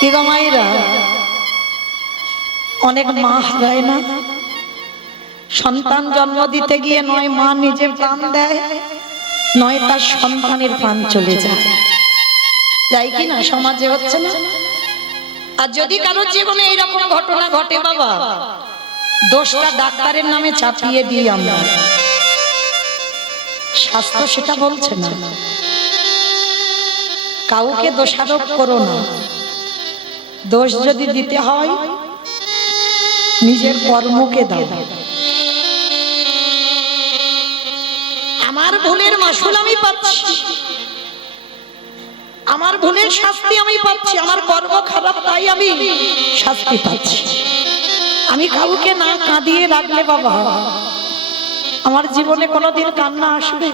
কি গো মায়েরা, অনেক মা হারায় না? সন্তান জন্ম দিতে গিয়ে নয় মা নিজে প্রাণ দেয়, নয় তার সন্তানের প্রাণ চলে যায়। যাই কি না, সমাজে হচ্ছে না? আর যদি কারোর জীবনে এইরকম ঘটনা ঘটে বাবা, দোষটা ডাক্তারের নামে চাপিয়ে দিই আমরা। স্বাস্থ্য সেটা বলছে না। কাউকে দোষারোপ করো না। দোষ যদি দিতে হয় নিজের কর্মকে দাও। আমার ভুলের মাসুল আমি পাচ্ছি, আমার ভুলের শাস্তি আমি পাচ্ছি, আমার কর্ম খারাপ তাই আমি শাস্তি পাচ্ছি। আমি কাউকে না কাঁদিয়ে রাখলে বাবা আমার জীবনে কোনোদিন কান্না আসবে?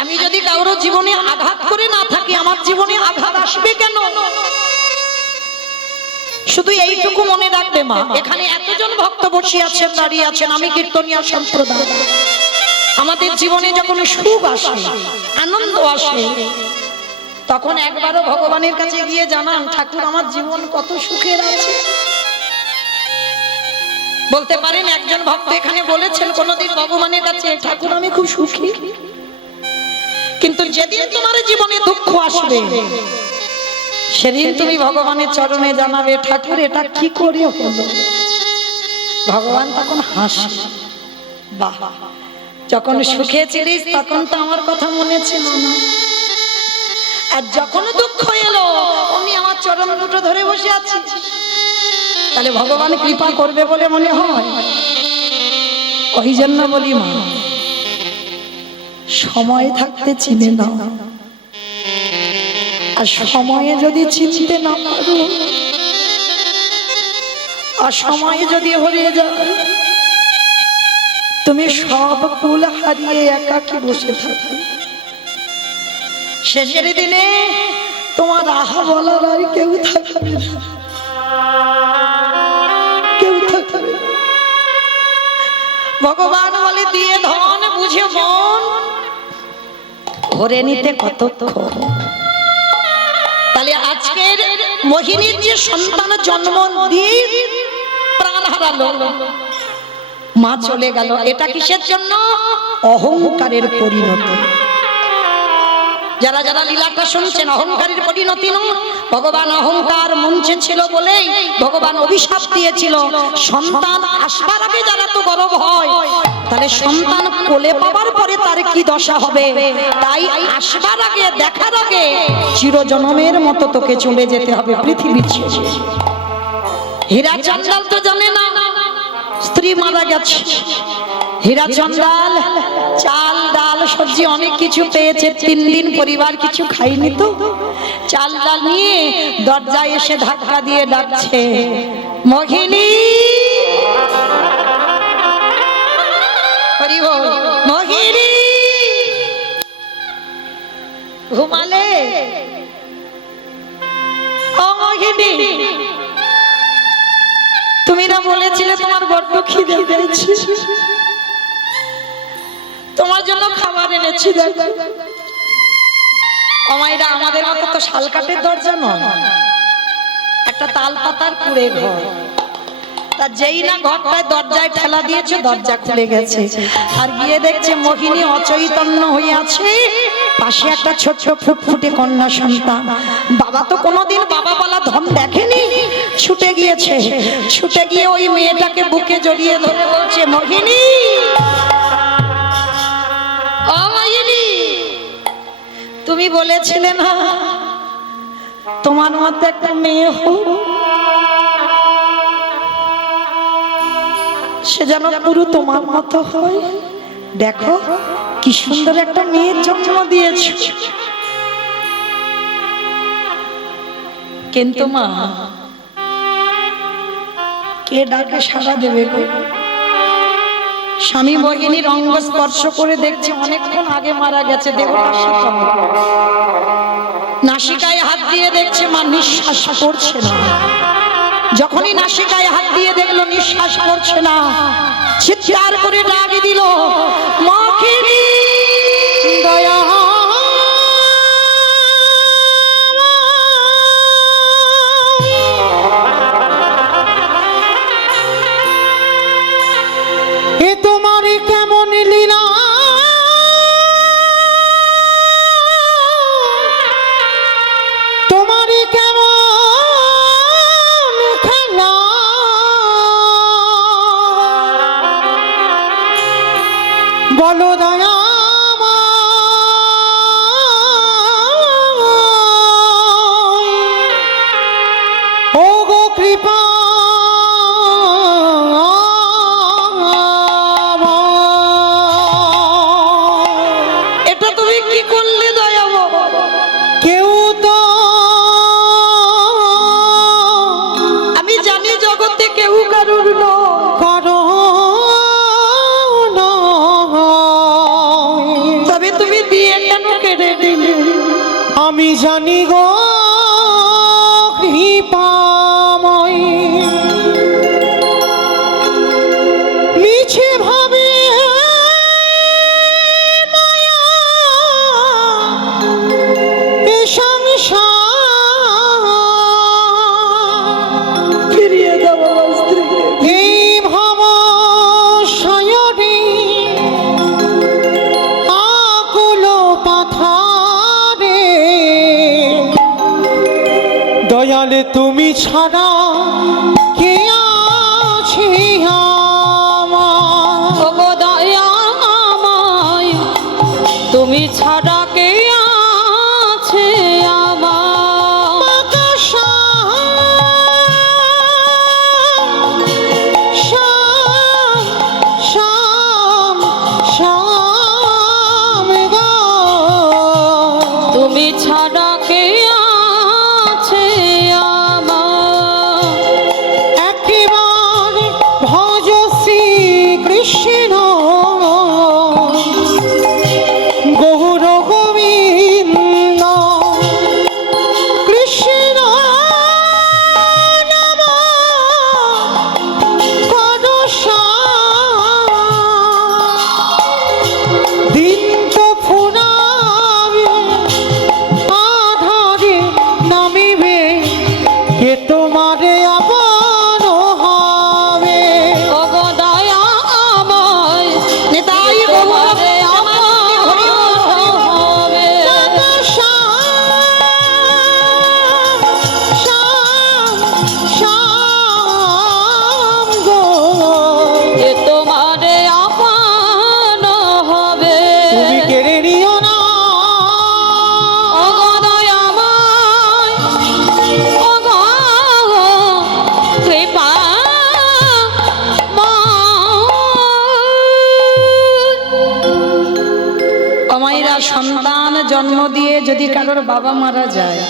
আমি যদি কারোর জীবনে আঘাত করে না থাকি আমার জীবনে আঘাত আসবে কেন? শুধু এইটুকু মনে রাখবে মা, এখানে এতজন ভক্ত বসে আছেন, দাঁড়িয়ে আছেন, আমি কীর্তনিয়া সম্প্রদায়। আমাদের জীবনে যখন সুখ আসে, আনন্দ আসে, তখন একবারও ভগবানের কাছে গিয়ে জানান, ঠাকুর আমার জীবন কত সুখের আছে। বলতে পারেন একজন ভক্ত এখানে বলেছেন কোনদিন ভগবানের কাছে, ঠাকুর আমি খুব সুখী। কিন্তু যেদিন তোমার জীবনে দুঃখ আসবে সেদিন তুমি ভগবানের চরণে জানাবে, ঠাকুর এটা কি করে হলো। ভগবান তখন হাসে, বাহ, যখন সুখে ছিলিস তখন তো আমার কথা মনে ছিল না, আর যখন দুঃখ এলো আমি আমার চরণ দুটো ধরে বসে আছি। তাহলে ভগবান কৃপা করবে বলে মনে হয়? ওই জন্য বলি মা, সময় থাকতে চিনে নাও, আর সময়ে যদি চিনতে না পারো, আর সময়ে যদি হারিয়ে যায়, তুমি সব কুল হারিয়ে একাকী বসে থাকো। শেষের দিনে তোমার আহা বলার আর কেউ থাকবে না, কেউ থাকবে না। ভগবান বলে, দিয়ে ধন বুঝে মন ভরে নিতে কতক্ষণ। তাহলে আজকের মোহিনীর যে সন্তান জন্ম দিয়ে প্রাণ হারালো, মা চলে গেল, এটা কিসের জন্য? অহংকারের পরিণতি। যারা যারা লীলাটা শুনছেন, অহংকারের পরিণতি নয়। ভগবান অহংকার মঞ্চে ছিল বলেই ভগবান অভিশাপ দিয়েছিল, সন্তান আসবার আগে যারা তো গর্ব হয়, তাহলে সন্তান কোলে পাবার পরে তার কি দশা হবে। তাই আসবার আগে, দেখার আগে চিরজন্মের মতো তোকে চলে যেতে হবে পৃথিবীর শেষে। হীরা চন্দাল তো জানে না স্ত্রী মারা গেছে, হীরা চন্দাল চাল ডাল সবজি অনেক কিছু পেয়েছে, 3 দিন পরিবার কিছু খাইনি, তো চাল ডাল নিয়ে দরজায় এসে ধাক্কা দিয়ে ডাকছে, মোহিনী, হরি বল, মোহিনী, ঘুমালে? ও মোহিনী, তুমি না বলেছিলে তোমার বড্ড খিদে পেয়েছে, তোমার জন্য খাবার এনেছি। দেখো অমাইরা, আমাদের মতো তো শালকাঠের দরজা নয়, একটা তাল পাতার কুড়ে ঘর। তা যেই না ঘরটায় দরজায় ঠেলা দিয়েছে, দরজা খুলে গেছে, আর গিয়ে দেখছে মোহিনী অচৈতন্য হয়ে আছে, পাশে একটা ছোট ফুটফুটে কন্যা সন্তান। বাবা তো কোনোদিন বাবা বলা ধন দেখেনি, ছুটে গিয়েছে, ছুটে গিয়ে ওই মেয়েটাকে বুকে জড়িয়ে ধরে বলছে, মোহিনী, ও মোহিনী, তুমি বলেছিলে না তোমার মতো একটা মেয়ে হোক, সে যেন পুরো তোমার মতো হয়। দেখো কি সুন্দর একটা মেয়ের জন্ম দিয়েছে। কিন্তু মা, কে ডাকে সাড়া দেবে গো? স্বামী মোহিনীর অঙ্গ স্পর্শ করে দেখছে অনেকক্ষণ আগে মারা গেছে, দেহটা শীতল। নাসিকায় হাত দিয়ে দেখছে মা নিঃশ্বাস পড়ছে না। যখনই নাসিকায় হাত দিয়ে দেখলো নিঃশ্বাস পড়ছে না, চিৎকার করে ডাক দিল, মোহিনী, দয়া বলো দয়া ও গো কৃপা এটা তুমি কি করলে দয়া বাবা? কেউ তো আমি জানি জগতে কেউ কারুর নয়, করো না, তবে তুমি দিয়ে কেন কেড়ে দিলে? আমি জানি গো কৃপাময় মিছে ভাবে মায়া এ সংসার ফিরিয়ে দাও আমার স্ত্রীকে। এই ভব শয়নে আকুল পাথারে দয়ালে তুমি ছাড়া কে আছে আমার? ওগো দয়াময়, তুমি ছাড়া কে আছে আমার? আকাশা শাম শাম শাম গো তুমি ছাড়া কে আছে আমার? একেবারে ভজ শ্রী কৃষ্ণ গৌর গোবিন্দ কৃষ্ণ নাম করসা দিন তো ফুরাবে আধারে নামিবে কে তোমারে আপন হবে? ওগো দয়াময়, নিতাই তোমারে আপন হবে। এ তোমারে আপন হবে। তুমি কেড়ে নিও না ওগো দয়াময়, ওগো অমাইরা সন্তান জন্ম দিয়ে যদি কারোর বাবা মারা যায়,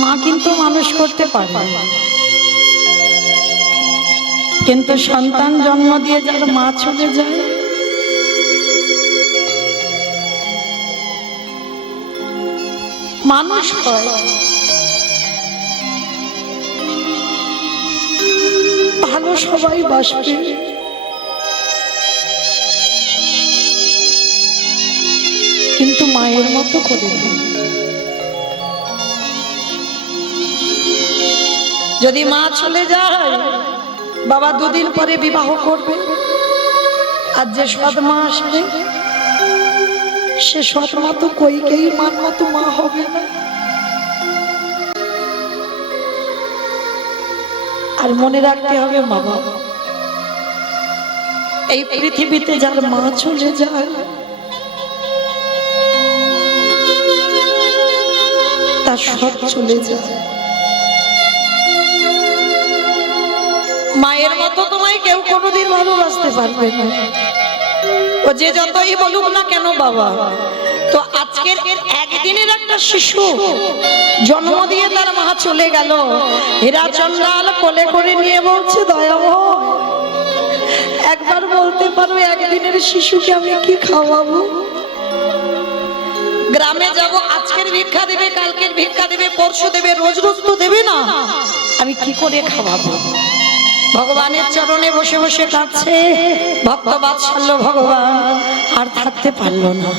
মা কিন্তু মানুষ করতে পারে, কিন্তু সন্তান জন্ম দিয়ে যার মা চলে যায়, মানুষ হয়, ভালো সবাই বাসবে, কিন্তু মায়ের মতো করে না। যদি মা চলে যায়, বাবা দুদিন পরে বিবাহ করবে, আর যে সৎ মা আসবে সে সৎ মা তো কইকেই মার মতো মা হবে না। আর মনে রাখতে হবে বাবা, এই পৃথিবীতে যার মা চলে যায় তার সব চলে যায়। মায়ের মতো তোমায় কেউ কোনোদিন ভালোবাসতে পারবে না, ও যে যতই বলুক না কেন বাবা। তো আজকের একদিনের একটা শিশু জন্ম দিয়ে তার মা চলে গেল, হীরা চন্দ্রাল কোলে করে নিয়ে বলছে দয়াময়, একবার বলতে পারো একদিনের শিশুকে আমি কি খাওয়াবো? গ্রামে যাব, আজকের ভিক্ষা দেবে, কালকের ভিক্ষা দেবে, পরশু দেবে, রোজ রোজ তো দেবে না, আমি কি করে খাওয়াবো? ভগবানের চরণে বসে বসে কাঁদছে, ভক্ত বাৎসল্য ভগবান আর থাকতে পারলো না,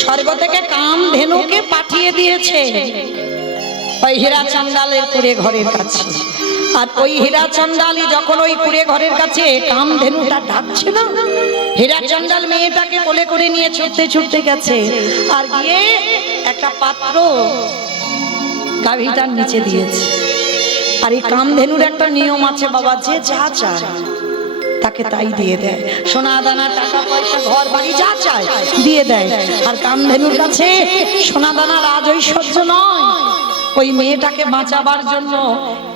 স্বর্গ থেকে কামধেনুকে পাঠিয়ে দিয়েছে ওই হীরা চন্ডালের কুড়ে ঘরের কাছে। আর ওই হীরা চন্ডালি যখন ওই কুড়ে ঘরের কাছে কামধেনুটা ডাকছে না, হীরা চন্ডাল মেয়েটাকে কোলে করে নিয়ে ছুটতে ছুটতে গেছে, আর গিয়ে একটা পাত্র গাভীটার নিচে দিয়েছে। আর এই কামধেনুর একটা নিয়ম আছে বাবা, যে যা চায় তাকে তাই দিয়ে দেয়, সোনা দানা টাকা পয়সা ঘর বাড়ি যা চায় দিয়ে দেয়। আর কামধেনুর কাছে সোনা দানা রাজ ঐশ্বর্য নয়, ওই মেয়েটাকে বাঁচাবার জন্য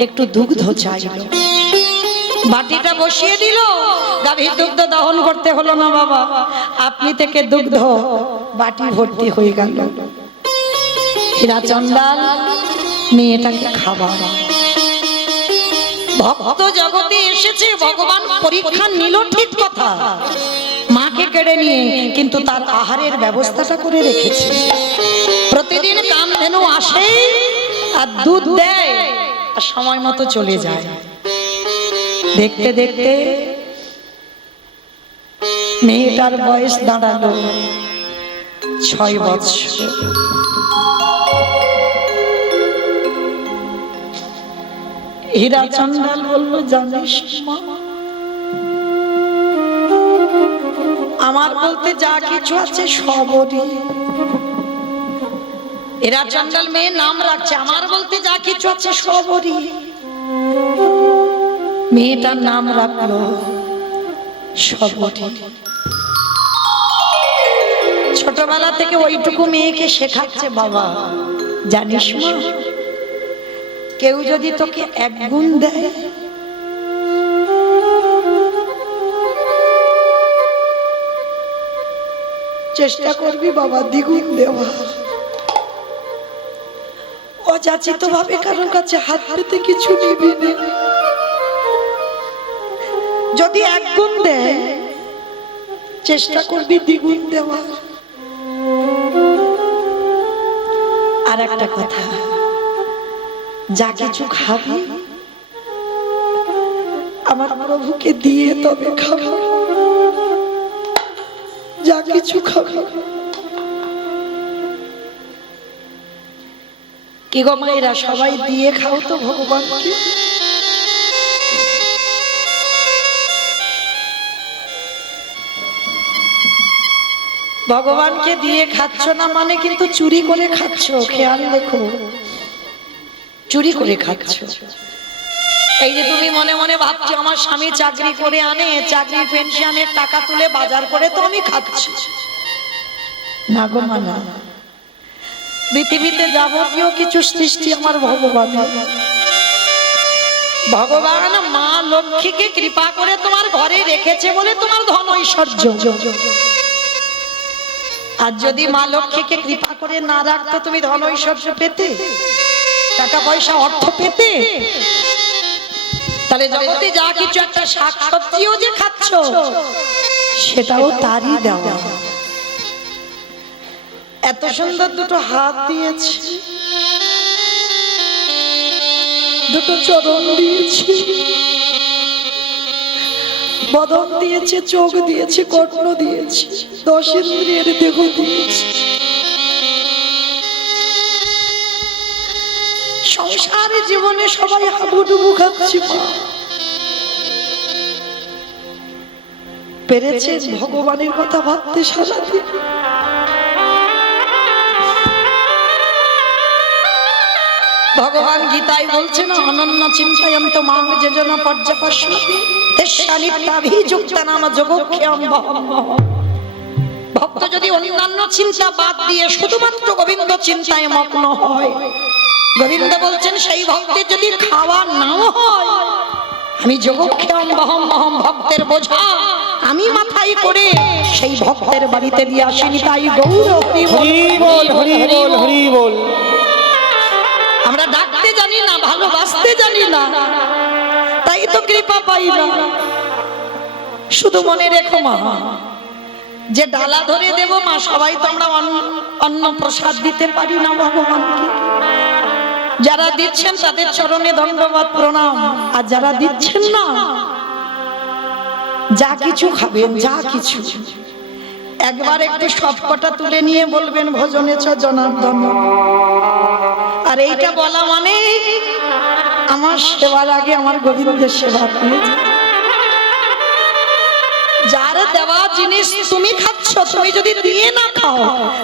একটু দুগ্ধ চাইল, বাটিটা বসিয়ে দিল, গাভীর দুগ্ধ দহন করতে হলো না বাবা, আপনি থেকে দুগ্ধ বাটি ভর্তি হয়ে গেল। হীরা চন্দাল মেয়েটাকে খাবার, ভক্ত জগতে এসেছে, ভগবান পরীক্ষা নিল ঠিক কথা, মাকে কেড়ে নিয়ে, কিন্তু তার আহারের ব্যবস্থাটা করে রেখেছে। প্রতিদিন কামধেনু আসে আর দুধ দেয় আর সময় মতো চলে যায়। দেখতে দেখতে মেয়েটার বয়স দাঁড়ালো 6 বছর। হীরা চন্দাল বলল, জানিস মা, আমার বলতে যা কিছু আছে সবরই। হীরা চন্দাল মেয়ের নাম রাখছে, আমার বলতে যা কিছু আছে সবরই। মেয়েটার নাম রাখলো সবরী। ছোটবেলা থেকে ওইটুকু মেয়েকে শেখাচ্ছে, বাবা জানিস মা, কেউ যদি তোকে 1 গুণ দেয়, চেষ্টা করবি বাবা 2 গুণ দেওয়ার। অযাচিত ভাবে কারোর কাছে হাত পেতে কিছু নিবি না, যদি 1 গুণ দেয় চেষ্টা করবি 2 গুণ দেওয়ার। আর একটা কথা, যা কিছু খাবি আমার প্রভুকে দিয়ে তবে খাবি, যা কিছু খাবি। কি গো মায়েরা, সবাই দিয়ে খাও তো ভগবানকে। ভগবানকে দিয়ে খাচ্ছ না মানে কিন্তু চুরি করে খাচ্ছ, খেয়াল রেখো, চুরি করে খাচ্ছ। এই যে তুমি মনে মনে ভাবছো আমার স্বামী চাকরি করে আনে, চাকরির পেনশনের টাকা তুলে বাজার করে তো আমি খাচ্ছি, না গো মানা। পৃথিবীতে যাবতীয় কিছু সৃষ্টি আমার ভগবান, ভগবান মা লক্ষ্মীকে কৃপা করে তোমার ঘরে রেখেছে বলে তোমার ধন ঐশ্বর্য। আর যদি মা লক্ষ্মীকে কৃপা করে না রাখতো, তুমি ধন ঐশ্বর্য পেতে, টাকা পয়সা অর্থ পেতে? তাহলে জগতে যা কিছু একটা শাক সবজিও যে খাচ্ছ সেটাও তারই দেওয়া। এত সুন্দর 2টো হাত দিয়েছি, 2টো চরণ দিয়েছি, বদন দিয়েছে, চোখ দিয়েছে, কর্ণ দিয়েছি, 10 ইন্দ্রিয়ের দেহ দিয়েছি। সংসারে জীবনে সবাই হাবুডুবু খাচ্ছি, পেরেছে ভগবানের কথা ভাবতে সারাদিন। ভগবান গীতায় বলছেন, অনন্য চিন্তায়ন্ত মাং যেজন পর্যপশ্যতি তেষ্যানিত্যাভিযুক্তানাম যোগক্ষেমং বহম্যহং। ভক্ত যদি অন্যান্য চিন্তা বাদ দিয়ে শুধুমাত্র গোবিন্দ চিন্তায় মগ্ন হয়, গোবিন্দ বলছেন সেই ভক্তের যদি খাওয়া নাও হয়, আমি যোগক্ষেমং বহম্যহং, ভক্তের বোঝা আমি মাথায় করে সেই ভক্তের বাড়িতে দিয়ে আসিনি। তাই গৌর হরি বল, হরি বল, হরি বল। আমরা ডাকতে জানি না, ভালোবাসতে জানি না, তাই তো কৃপা পাই না। শুধু মনে রেখো মা, যে ডালা ধরে দেব মা, সবাই তো আমরা অন্ন প্রসাদ দিতে পারি না ভগবানকে। যারা দিচ্ছেন তাদের চরণে ধন্যবাদ প্রণাম, আর যারা দিচ্ছেন না, যা কিছু খাবেন, যা কিছু একবার একটু সবকটা তুলে নিয়ে বলবেন ভজনে চ জনার্দন। আর এইটা বলা মানে আমার সেবার আগে আমার গোবিন্দের সেবা করে। যার দেওয়া জিনিস তুমি খাচ্ছ, তুমি যদি দিয়ে না খাও,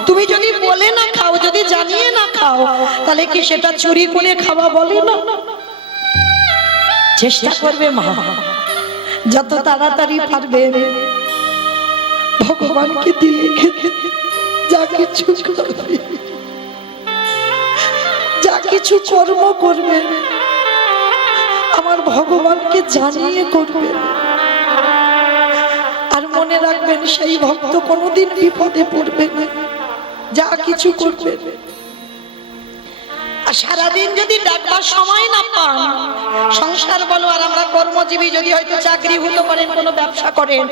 তুমি যদি বলে না খাও, যদি জানিয়ে না খাও, তাহলে কি সেটা চুরি করে খাওয়া বলে না? চেষ্টা করবে মা, যত তাড়াতাড়ি পারবে ভগবানকে দিয়ে খেতে, যা কিছু করবে, যা কিছু কর্ম করবে আমার ভগবানকে জানিয়ে করবেন। আর মনে রাখবেন সেই ভক্ত কোনোদিন বিপদে পড়বে না, যা কিছু করবেন। আর সারাদিন যদি ডাকবার সময় না পান, সংসার বলো আর আমরা কর্মজীবী, যদি হয়তো চাকরি হতে করেন, কোনো ব্যবসা করেন,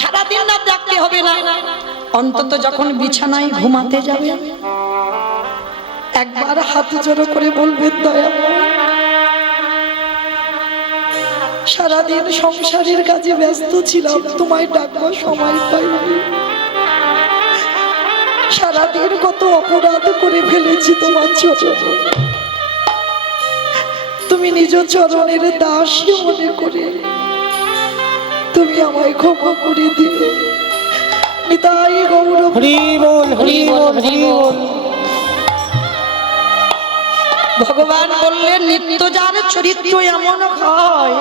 সারাদিন না ডাকতে হবে না, অন্তত যখন বিছানায় ঘুমাতে যাবে একবার হাত জোড়ো করে বলবেন, দয়া সারাদিন সংসারের কাজে ব্যস্ত ছিলাম, তোমায় ডাকবার সময় পাইনি, সারাদিন কত অপরাধ করে ফেলেছি তোমার চরণে, তুমি নিজ চরণের দাসী মনে করে তুমি আমায় ক্ষমা করে দিও। নিতাই গৌর হরি বল, হরি বল, হরি বল। ভগবান বললেন, নিত্য যার চরিত্র এমন হয়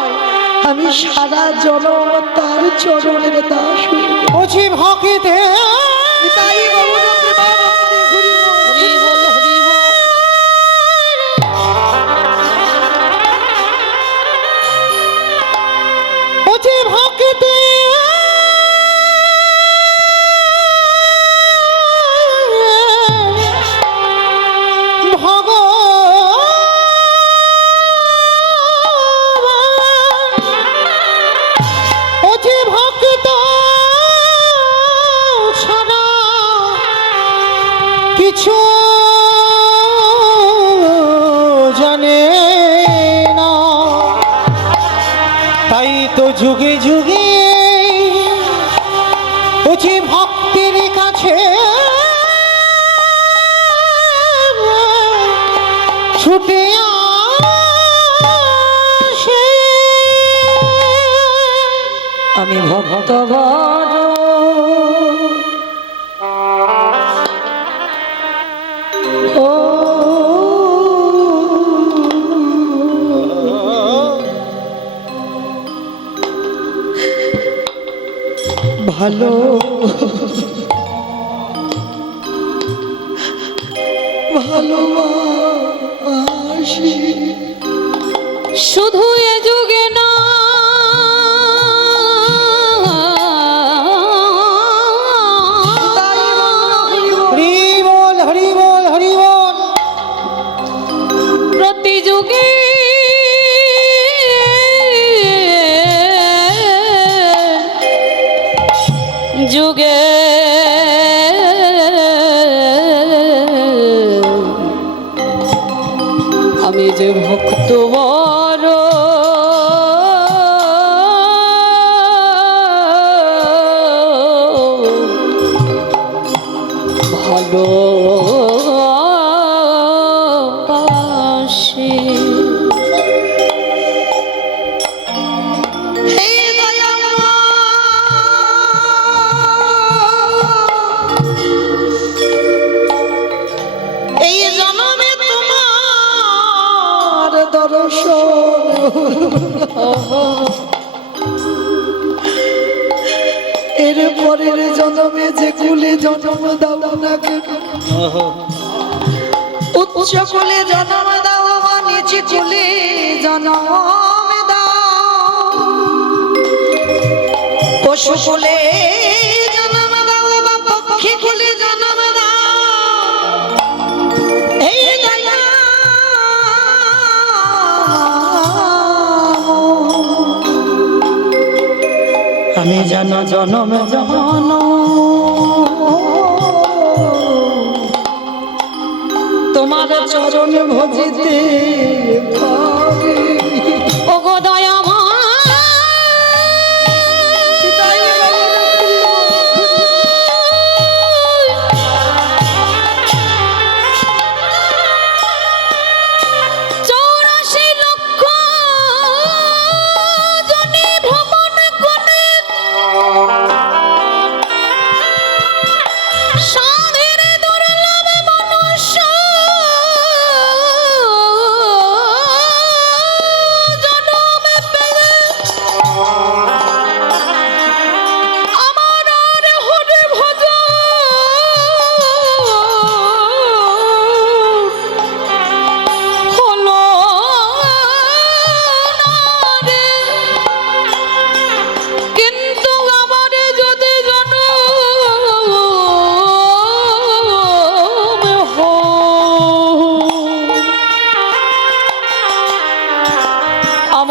আমি সারা জনম তার চরণের দাস হইব। ওছি ভক্তিতে নিতাই গৌর প্রেমানন্দে হরি বল, হরি বল, হরি বল। ওছি ভক্তিতে কিছু জানে না, তাই তো যুগে যুগে বুঝি ভক্তের কাছে ছুটে আসে। আমি ভক্ত বড় ও ভালো ভালোবাসি, শুধু এ যুগে না হরি বল, হরি বল, হরি বল। প্রতি যুগে যুগে আমি যে ভক্ত বড় ভালো বাসি। হে দয়াময়, এই জন্মে তোমার দর্শন, এর পরের জন্মে যে কুলে জন্ম দাও না কেন, উচ্চ কুলে জন্ম দাও বা নিচে কুলে জন্ম দাও, পশু কুলে জন্ম দাও বা পক্ষী কুলে জন্ম দাও, এই দয়া আমি যেন জনম জন তোমার চরণ ভজিতে পারি। ওগো দয়াময়,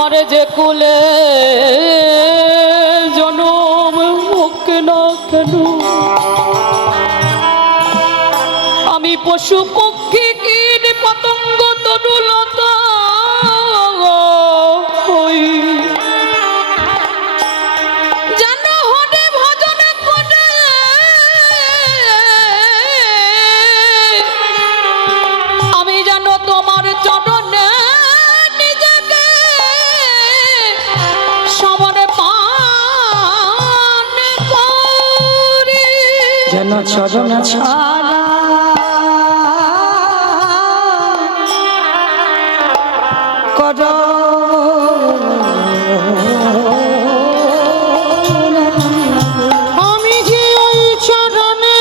আমার যে কুলে জনম হোক না কেন, আমি পশু পক্ষী কীট পতঙ্গ তরুলতা হই, যেন হরে ভজন করে আমি যেন তোমার চরণে নিজেকে সমরে পান করি। যেন চরণ ছাড়া কর আমি যে ওই চরণে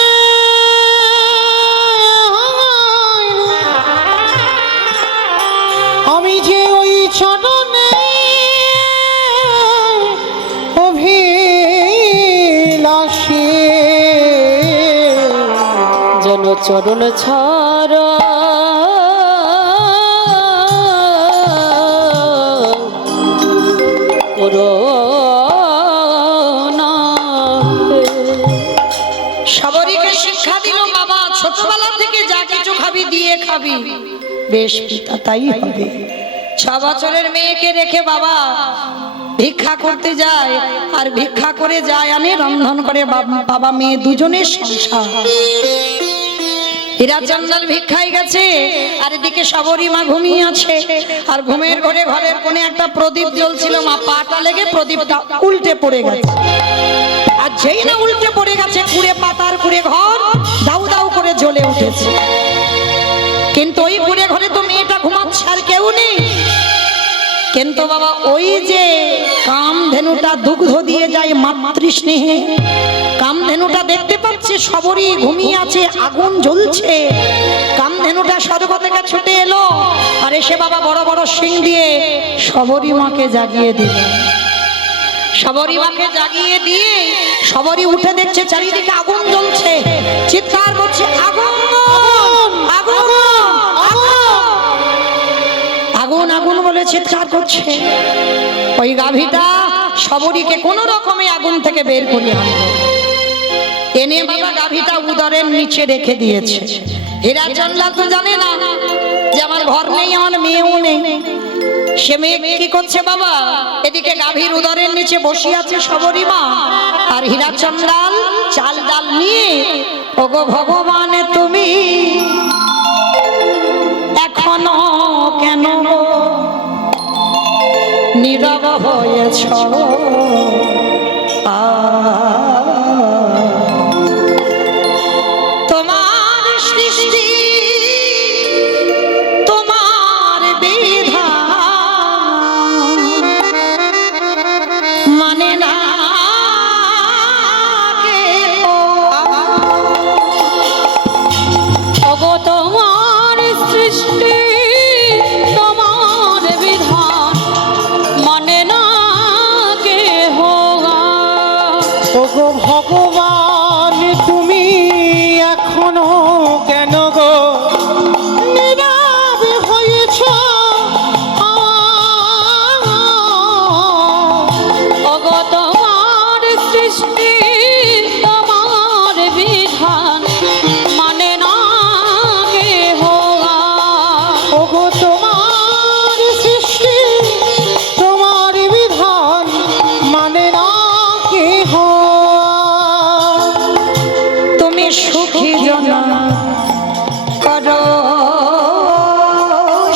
আমি যে ওই চরণে অভিলাষী যেন চরণ ছাড়া করো না। সবরীকে শিক্ষা দিল বাবা, ছোটবেলা থেকে যা কিছু খাবি দিয়ে খাবি, বেশ পিতা তাই হবে। 6 বছরের মেয়েকে রেখে বাবা ভিক্ষা করতে যায়, আর ভিক্ষা করে যায় আনে রন্ধন করে বাবা মেয়ে দুজনের সংসার। হীরা চন্দাল ভিক্ষায় গেছে, আর এদিকে সবরী মা ঘুমিয়ে আছে, আর ঘুমের ঘরে ঘরের কোণে একটা প্রদীপ জ্বলছিল, মা পাটা লেগে প্রদীপটা উল্টে পড়ে গেছে। আর যেই না উল্টে পড়ে গেছে, কুড়ে পাতার কুড়ে ঘর দাউ দাউ করে জ্বলে উঠেছে। কিন্তু ওই কুড়ে ঘরে তো মেয়েটা ঘুমাচ্ছে, আর কেউ নেই। কিন্তু বাবা ওই যে কামধেনুটা দুগ্ধ দিয়ে যায় মাতৃস্নেহে, কামধেনুটা দেখতে পাচ্ছে সবরী ঘুমিয়ে আছে, আগুন জ্বলছে। কামধেনুটা স্বর্গ থেকে ছুটে এলো, আর এসে বাবা বড় বড় শিং দিয়ে সবরী মাকে জাগিয়ে দিল। সবরী মাকে জাগিয়ে দিয়ে সবরী উঠে দেখছে চারিদিকে আগুন জ্বলছে, চিৎকার করছে আগুন আগুন আগুন আগুন বলে চিৎকার করছে। ওই গাভীটা সবরীকে কোন রকমে আগুন থেকে বের করে আনলো, এনে বাবা গাভীটা উদরের নিচে রেখে দিয়েছে। হীরা চন্দাল তো জানে না যে আমার ঘর নেই, আমার মেয়েও নেই। সে মেয়ে কি করছে বাবা, এদিকে গাভীর উদরের নিচে বসে আছে সবরী মা, আর হীরা চন্দাল চাল ডাল নিয়ে ওগো ভগবান তুমি এখনো কেন নীরব হয়েছ, তোমার সৃষ্টি তোমার বিধান মানে না কেহ। ওগো তোমার সৃষ্টি তোমার বিধান মানে না কেহ। ওগো ভগবান তুমি এখনো কেন গো নীরব হয়েছ, ওগো তোমার সৃষ্টি তোমার বিধান মানে না কেহ। ওগো তোমার সৃষ্টি তোমার বিধান মানে না কেহ। তুমি সুখী জনা করো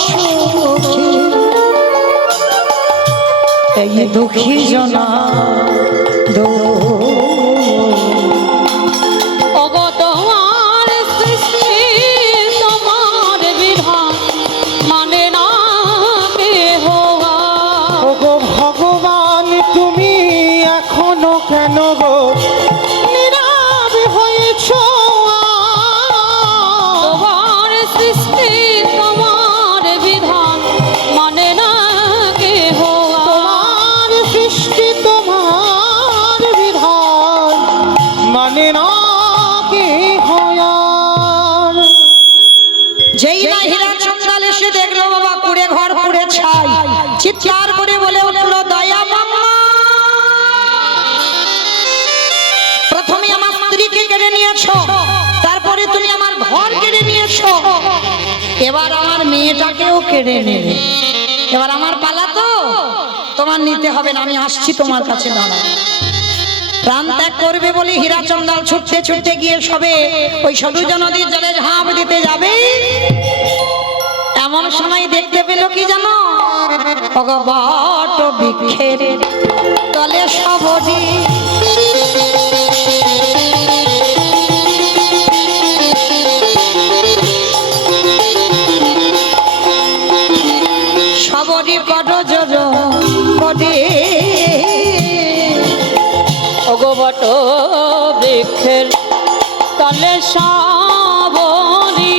সুখী, এই দুঃখী জনা ওগো তোমার সৃষ্টি তোমার বিধান মানে না কেহ। ওগো ভগবান তুমি এখনো কেন গো নীরব হয়েছ, তোমার সৃষ্টি তোমার বিধান মানে না কেহ। তোমার সৃষ্টি তোমার কাল এসে দেখলো বাবা কুড়ে ঘর পুড়ে ছাই, চিৎকার করে বলে উঠলো দয়া মামা, প্রথমে আমার স্ত্রীকে কেড়ে নিয়েছো, তারপরে তুমি আমার ঘর কেড়ে নিয়েছো, এবার আমার মেয়েটাকেও কেড়ে নেবে, এবার আমার পালা তো, তোমার নিতে হবে না, আমি আসছি তোমার কাছে দাঁড়াও। প্রাণ ত্যাগ করবে বলে হীরা চন্দাল ছুটতে ছুটতে গিয়ে সবে ওই সবুজ নদীর জলে ঝাঁপ দিতে যাবে, এমন সময় দেখতে পেল কি জানো, বট বৃক্ষের তলে সবরি সবরি কত জোর করে ভগবত বৃক্ষের তলে সাবরি,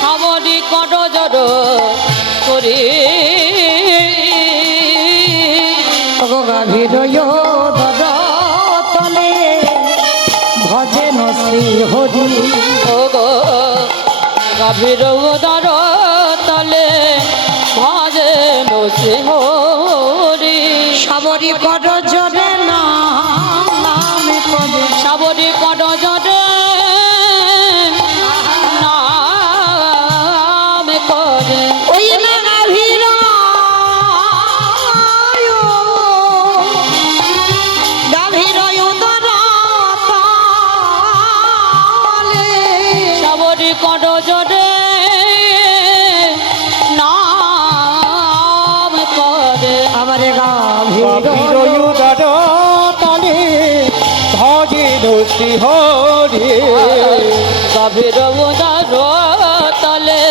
সাবরি কত জড় করে গভীর তলে ভজেন শ্রী হরি, গভীর উদর তলে ভজে নসি হরি, সবরি কর জরে নাম করে, সাবরি কর জরে নাম করে, ওই না গভীর গভীর উদর তলে সাবরি কর জরে নাম করে, আবার গভীর গভীর উদর তলে ভজেন শ্রী হরি, গভীর উদর তলে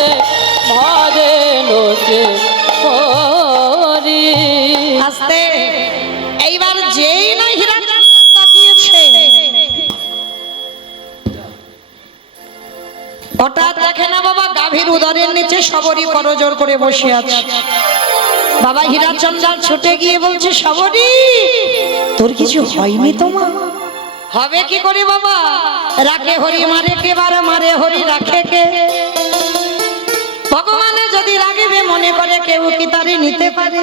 ভজে নসি হরি। আস্তে এইবার যেই না হীরা তাকিয়েছে, হঠাৎ দেখে না বাবা গাভীর উদরের নিচে সবরি করজোর করে বসে আছে। বাবা হীরা চন্দাল ছুটে গিয়ে বলছে, সবরি তোর কিছু হয়নি তোমার? হবে কি করে বাবা, রাখে হরি মারে কে, বার মারে হরি রাখে কে, ভগবানে যদি রাগবে মনে করে কেউ কি তারে নিতে পারে,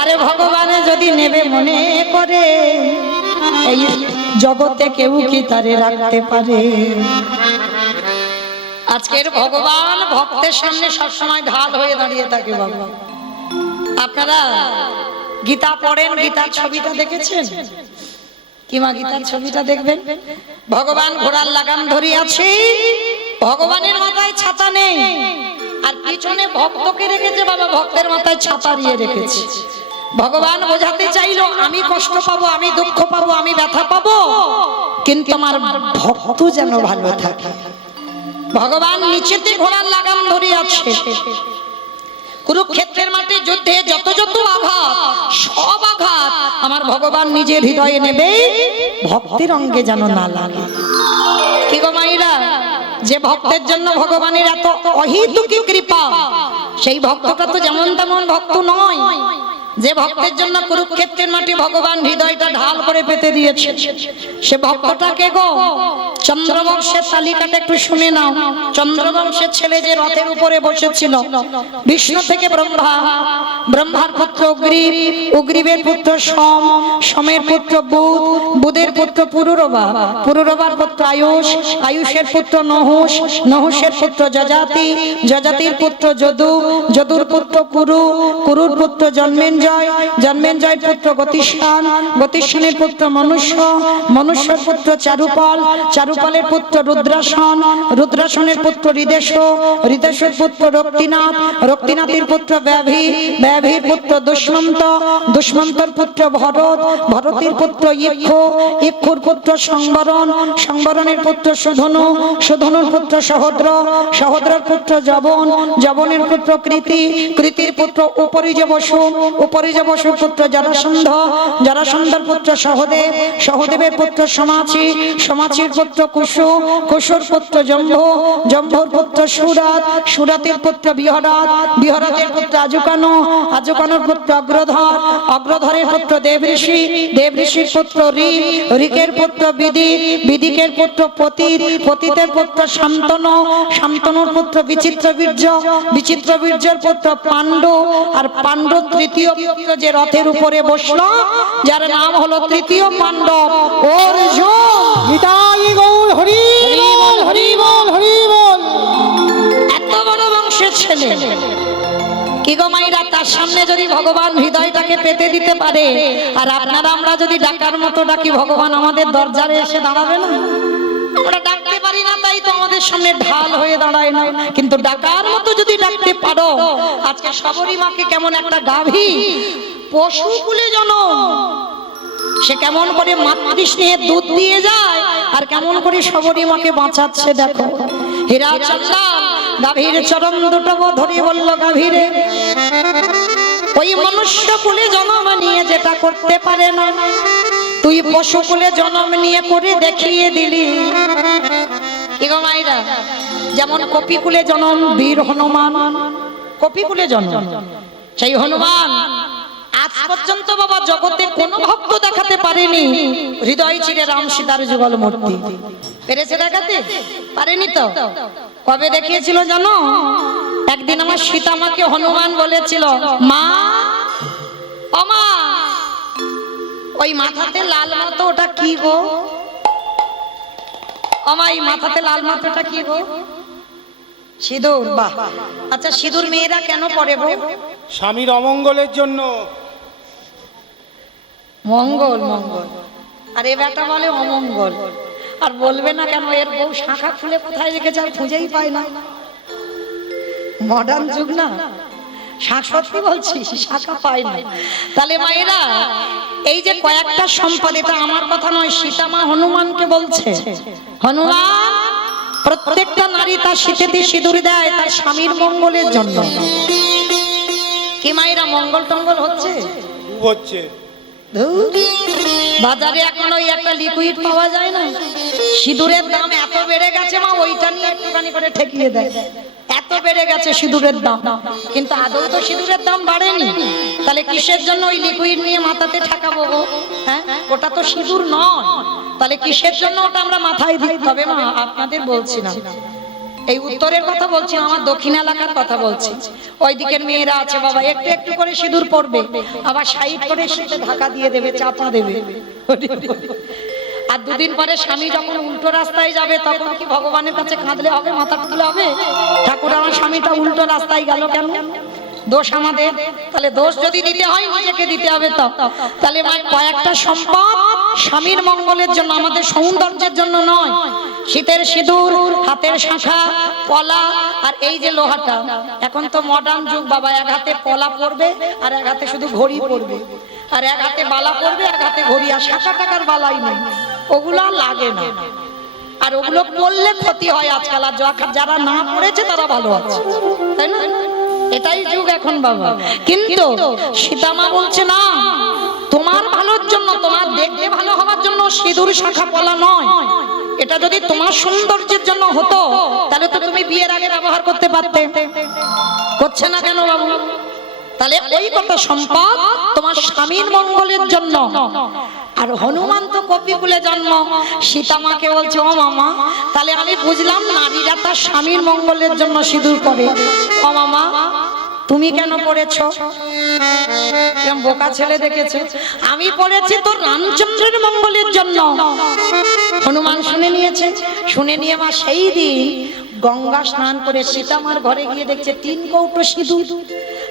আরে ভগবানে যদি নেবে মনে করে এই জগতে কেউ কি তারে রাখতে পারে। আজকের ভগবান ভক্তের সামনে সবসময় ঢাল হয়ে দাঁড়িয়ে থাকে বাবা। আপনারা গীতা পড়েন, গীতার ছবিটা দেখেছেন কি মা? গীতার ছবিটা দেখবেন, ভগবান ঘোড়ার লাগাম ধরে আছে, ভগবানের মাথায় ছাতা নেই, আর পিছনে ভক্তকে রেখেছে বাবা, ভক্তের মাথায় ছাতা দিয়ে রেখেছে। ভগবান বোঝাতে চাইলো আমি কষ্ট পাবো, আমি দুঃখ পাবো, আমি ব্যথা পাবো, কিন্তু আমার ভক্ত যেন ভালো থাকে। ভগবান নিচেতে ঘোড়ার লাগাম ধরে আছে। কুরুক্ষেত্রের মাঠে যুদ্ধে যত যত আঘাত, সব আঘাত আমার ভগবান নিজের হৃদয়ে নেবে, ভক্তের অঙ্গে যেন না লাগে। কি গো মাইরা, যে ভক্তের জন্য ভগবানের এত অহেতুকী কৃপা, সেই ভক্তটা তো যেমন তেমন ভক্ত নয়। যে ভক্তের জন্য কুরুক্ষেত্রের মাটি ভগবান হৃদয়টা ঢাল করে পেতে দিয়েছে, সে ভক্তটাকে গো চন্দ্রবংশের তালিকাটা একটু শুনে নাও। চন্দ্রবংশের ছেলে যে রথের উপরে বসেছিল, বিষ্ণু থেকে ব্রহ্মা, ব্রহ্মার পুত্র অগ্রিব, অগ্রিবের পুত্র সোম, সোমের পুত্র বুধ, বুধের পুত্র পুরুরবা, পুরুরবার পুত্র আয়ুষ, আয়ুষের পুত্র নহুষ, নহুষের পুত্র যজাতি, যজাতির পুত্র যদু, যদুর পুত্র কুরু, কুরুর পুত্র জন্মেঞ্জয়, জন্মেঞ্জয়ের পুত্র গতিষ্ঠান, গতিষ্ঠানের পুত্র মনুষ্য, মনুষ্যের পুত্র চারুপাল, চারুপালের পুত্র রুদ্রাসন, রুদ্রাসনের পুত্র হৃদেশ, হৃদেশের পুত্র রক্তিনাথ, রক্তিনাথের পুত্র ব্যাভি, ব্যাভির পুত্র দুষ্মন্ত, দুষ্মন্তর পুত্র ভরত, ভরতের পুত্র ইক্ষু, ইক্ষুর পুত্র সংবরণ, সংবরণের পুত্র সুধনু, সুধনুর পুত্র সহদ্র, সহদ্রের পুত্র যবন, যবনের পুত্র কৃতি, কৃতির পুত্র উপরিজ বসু, উপরিজ বসুর পুত্র জরাসন্ধ, জরাসন্ধর পুত্র সহদেব, সহদেবের পুত্র সমাচি, সমাচির পুত্র কুশু, কুশুর পুত্র জম্ভ, জম্ভর পুত্র সুরাত, সুরাতের পুত্র বিহরাত, বিহরাতের পুত্র আজুকানু, আজুকানুর পুত্র অগ্রধর, অগ্রধরের পুত্র দেবঋষি, দেবঋষির পুত্র ঋক, ঋকের পুত্র বিদিক, বিদিকের পুত্র পতিত, পতিতের পুত্র শান্তনু, শান্তনুর পুত্র বিচিত্রবীর্য, বিচিত্রবীর্যের পুত্র পাণ্ডু, আর পাণ্ডু তৃতীয় পুত্র যে রথের উপরে বসলো, যার নাম হলো তৃতীয় পাণ্ডব অর্জুন। নিতাই গৌর হরি বল, হরি বল, হরি বল। এত বড় বংশের ছেলে, কি গো মাইরা, তার সামনে যদি ভগবান হৃদয়টাকে পেতে দিতে পারে, আর আপনারা আমরা যদি ডাকার মতো ডাকি, ভগবান আমাদের দরজারে এসে দাঁড়াবে না? আমরা ডাকতে পারি না, তাই তো আমাদের সামনে ঢাল হয়ে দাঁড়ায় না। কিন্তু ডাকার মতো যদি ডাকতে পারো, আজকে শবরী মাকে কেমন একটা গাভী পশুকুলে জনম, সে কেমন করে মাতৃস্নেহে দুধ দিয়ে যায়, আর কেমন করে শবরী মাকে বাঁচাচ্ছে দেখো। হীরা চন্দা গাভীর চরণ দুটো ধরে বলল, গাভীরে, ওই মনুষ্য কুলে জন্ম নিয়ে যেটা করতে পারে না, তুই পশু কুলে জন্ম নিয়ে করে দেখিয়ে দিলি। কি গো মাইরা, যেমন কপিকুলে জন্ম বীর হনুমান, কপিকুলে জন্ম সেই হনুমান আজ পর্যন্ত বাবা জগতে কোন ভক্ত দেখাতে পারেনি হৃদয় চিরে রাম সীতার যুগল মূর্তি। পেরেছে দেখাতে? পারেনি তো। কবে দেখিয়েছিল জানো? একদিন আমার সীতা মাকে হনুমান বলেছিল, মা ও মা, ওই মাথাতে লাল মতো ওটা কি গো? ও মা, এই মাথাতে লাল মতোটা কি গো? সিঁদুর। বাহ, আচ্ছা সিঁদুর মেয়েরা কেন পরে গো? স্বামীর অমঙ্গলের জন্য। মঙ্গল মঙ্গল, আর এ বেটা বলে অমঙ্গল। আর বলবে না কেন, এর বউ শাখা খুলে কোথায় রেখেছে আর খুঁজেই পায় না। মডার্ন যুগ না, সত্যি বলছি, শাখা পায় না। তাহলে মায়েরা, এই যে কয়েকটা সম্পদ, এটা আমার কথা নয়, সীতা মা হনুমানকে বলছে, হনুমান, প্রত্যেকটা নারী তার শীতেতে সিঁদুর দেয় তার স্বামীর মঙ্গলের জন্য। কি মায়েরা, মঙ্গল টঙ্গল হচ্ছে? হচ্ছে। ধুর, বাজারে এখন ওই একটা লিকুইড পাওয়া যায় না, সিঁদুরের দাম এত বেড়ে গেছে মা, ওইটা নিয়ে একটুখানি করে ঠেকিয়ে দেয়, এত বেড়ে গেছে সিঁদুরের দাম। কিন্তু আদৌ তো সিঁদুরের দাম বাড়েনি, তাহলে কিসের জন্য ওই লিকুইড নিয়ে মাথাতে ঠেকাবো গো? হ্যাঁ, ওটা তো সিঁদুর নয়, তাহলে কিসের জন্য ওটা আমরা মাথায় দিই? তবে মা আপনাদের বলছি না, এই উত্তরের কথা বলছি, আমার দক্ষিণ এলাকার কথা বলছি। ওই দিকের মেয়েরা আছে বাবা, একটু একটু করে সিঁদুর পরবে, আবার সাইড করে শীতে ঢাকা দিয়ে দেবে, চাপা দেবে। আর দুদিন পরে স্বামী যখন উল্টো রাস্তায় যাবে, তখন কি ভগবানের কাছে কাঁদলে হবে, মাথা তুলে হবে? ঠাকুর, আমার স্বামীটা উল্টো রাস্তায় গেল কেন? দোষ আমাদের। তাহলে দোষ যদি দিতে হয়, নিজেকে দিতে হবে। তো তাহলে মা, কয়েকটা সম্পদ স্বামীর মঙ্গলের জন্য, আমাদের সৌন্দর্যের জন্য নয়। শীতের সিঁদুর, হাতের শাঁখা, পলা, আর এই যে লোহাটা, এখন তো মডার্ন যুগ বাবা, এক হাতে পলা পরবে আর এক হাতে শুধু ঘড়ি পরবে, আর এক হাতে বালা পরবে, এক হাতে ঘড়ি, আর শাঁখা টাকার বালাই নেই, ওগুলা লাগে না। আর ওগুলো পরলে ক্ষতি হয় আজকাল, আর যারা না পড়েছে তারা ভালো আছে, তাই না? এটাই যুগ এখন বাবা। কিন্তু সীতা মা বলছে না, তোমার ভালোর জন্য, তোমার দেখতে ভালো হওয়ার জন্য সিঁদুর শাখা পলা নয়, এটা যদি তোমার সৌন্দর্যের জন্য হতো, তাহলে তো তুমি বিয়ের আগে ব্যবহার করতে পারতে। করছে না কেন বাবু? তাহলে ওই কত সম্পদ তোমার স্বামীর মঙ্গলের জন্য। আর হনুমান তো কপিকুলে জন্ম, সীতা মাকে বলছে, ও মামা, তাহলে আমি বুঝলাম নারীরা তার স্বামীর মঙ্গলের জন্য সিঁদুর পরে। ও মামা, তুমি কেন পড়েছো? বোকা ছেলে দেখেছো? আমি পড়েছি তোর রামচন্দ্রের মঙ্গলের জন্য। হনুমান শুনে নিয়েছে, শুনে নিয়ে মা সেই দিন গঙ্গা স্নান করে সীতামার ঘরে গিয়ে দেখছে 3 কৌটো সিঁদুর,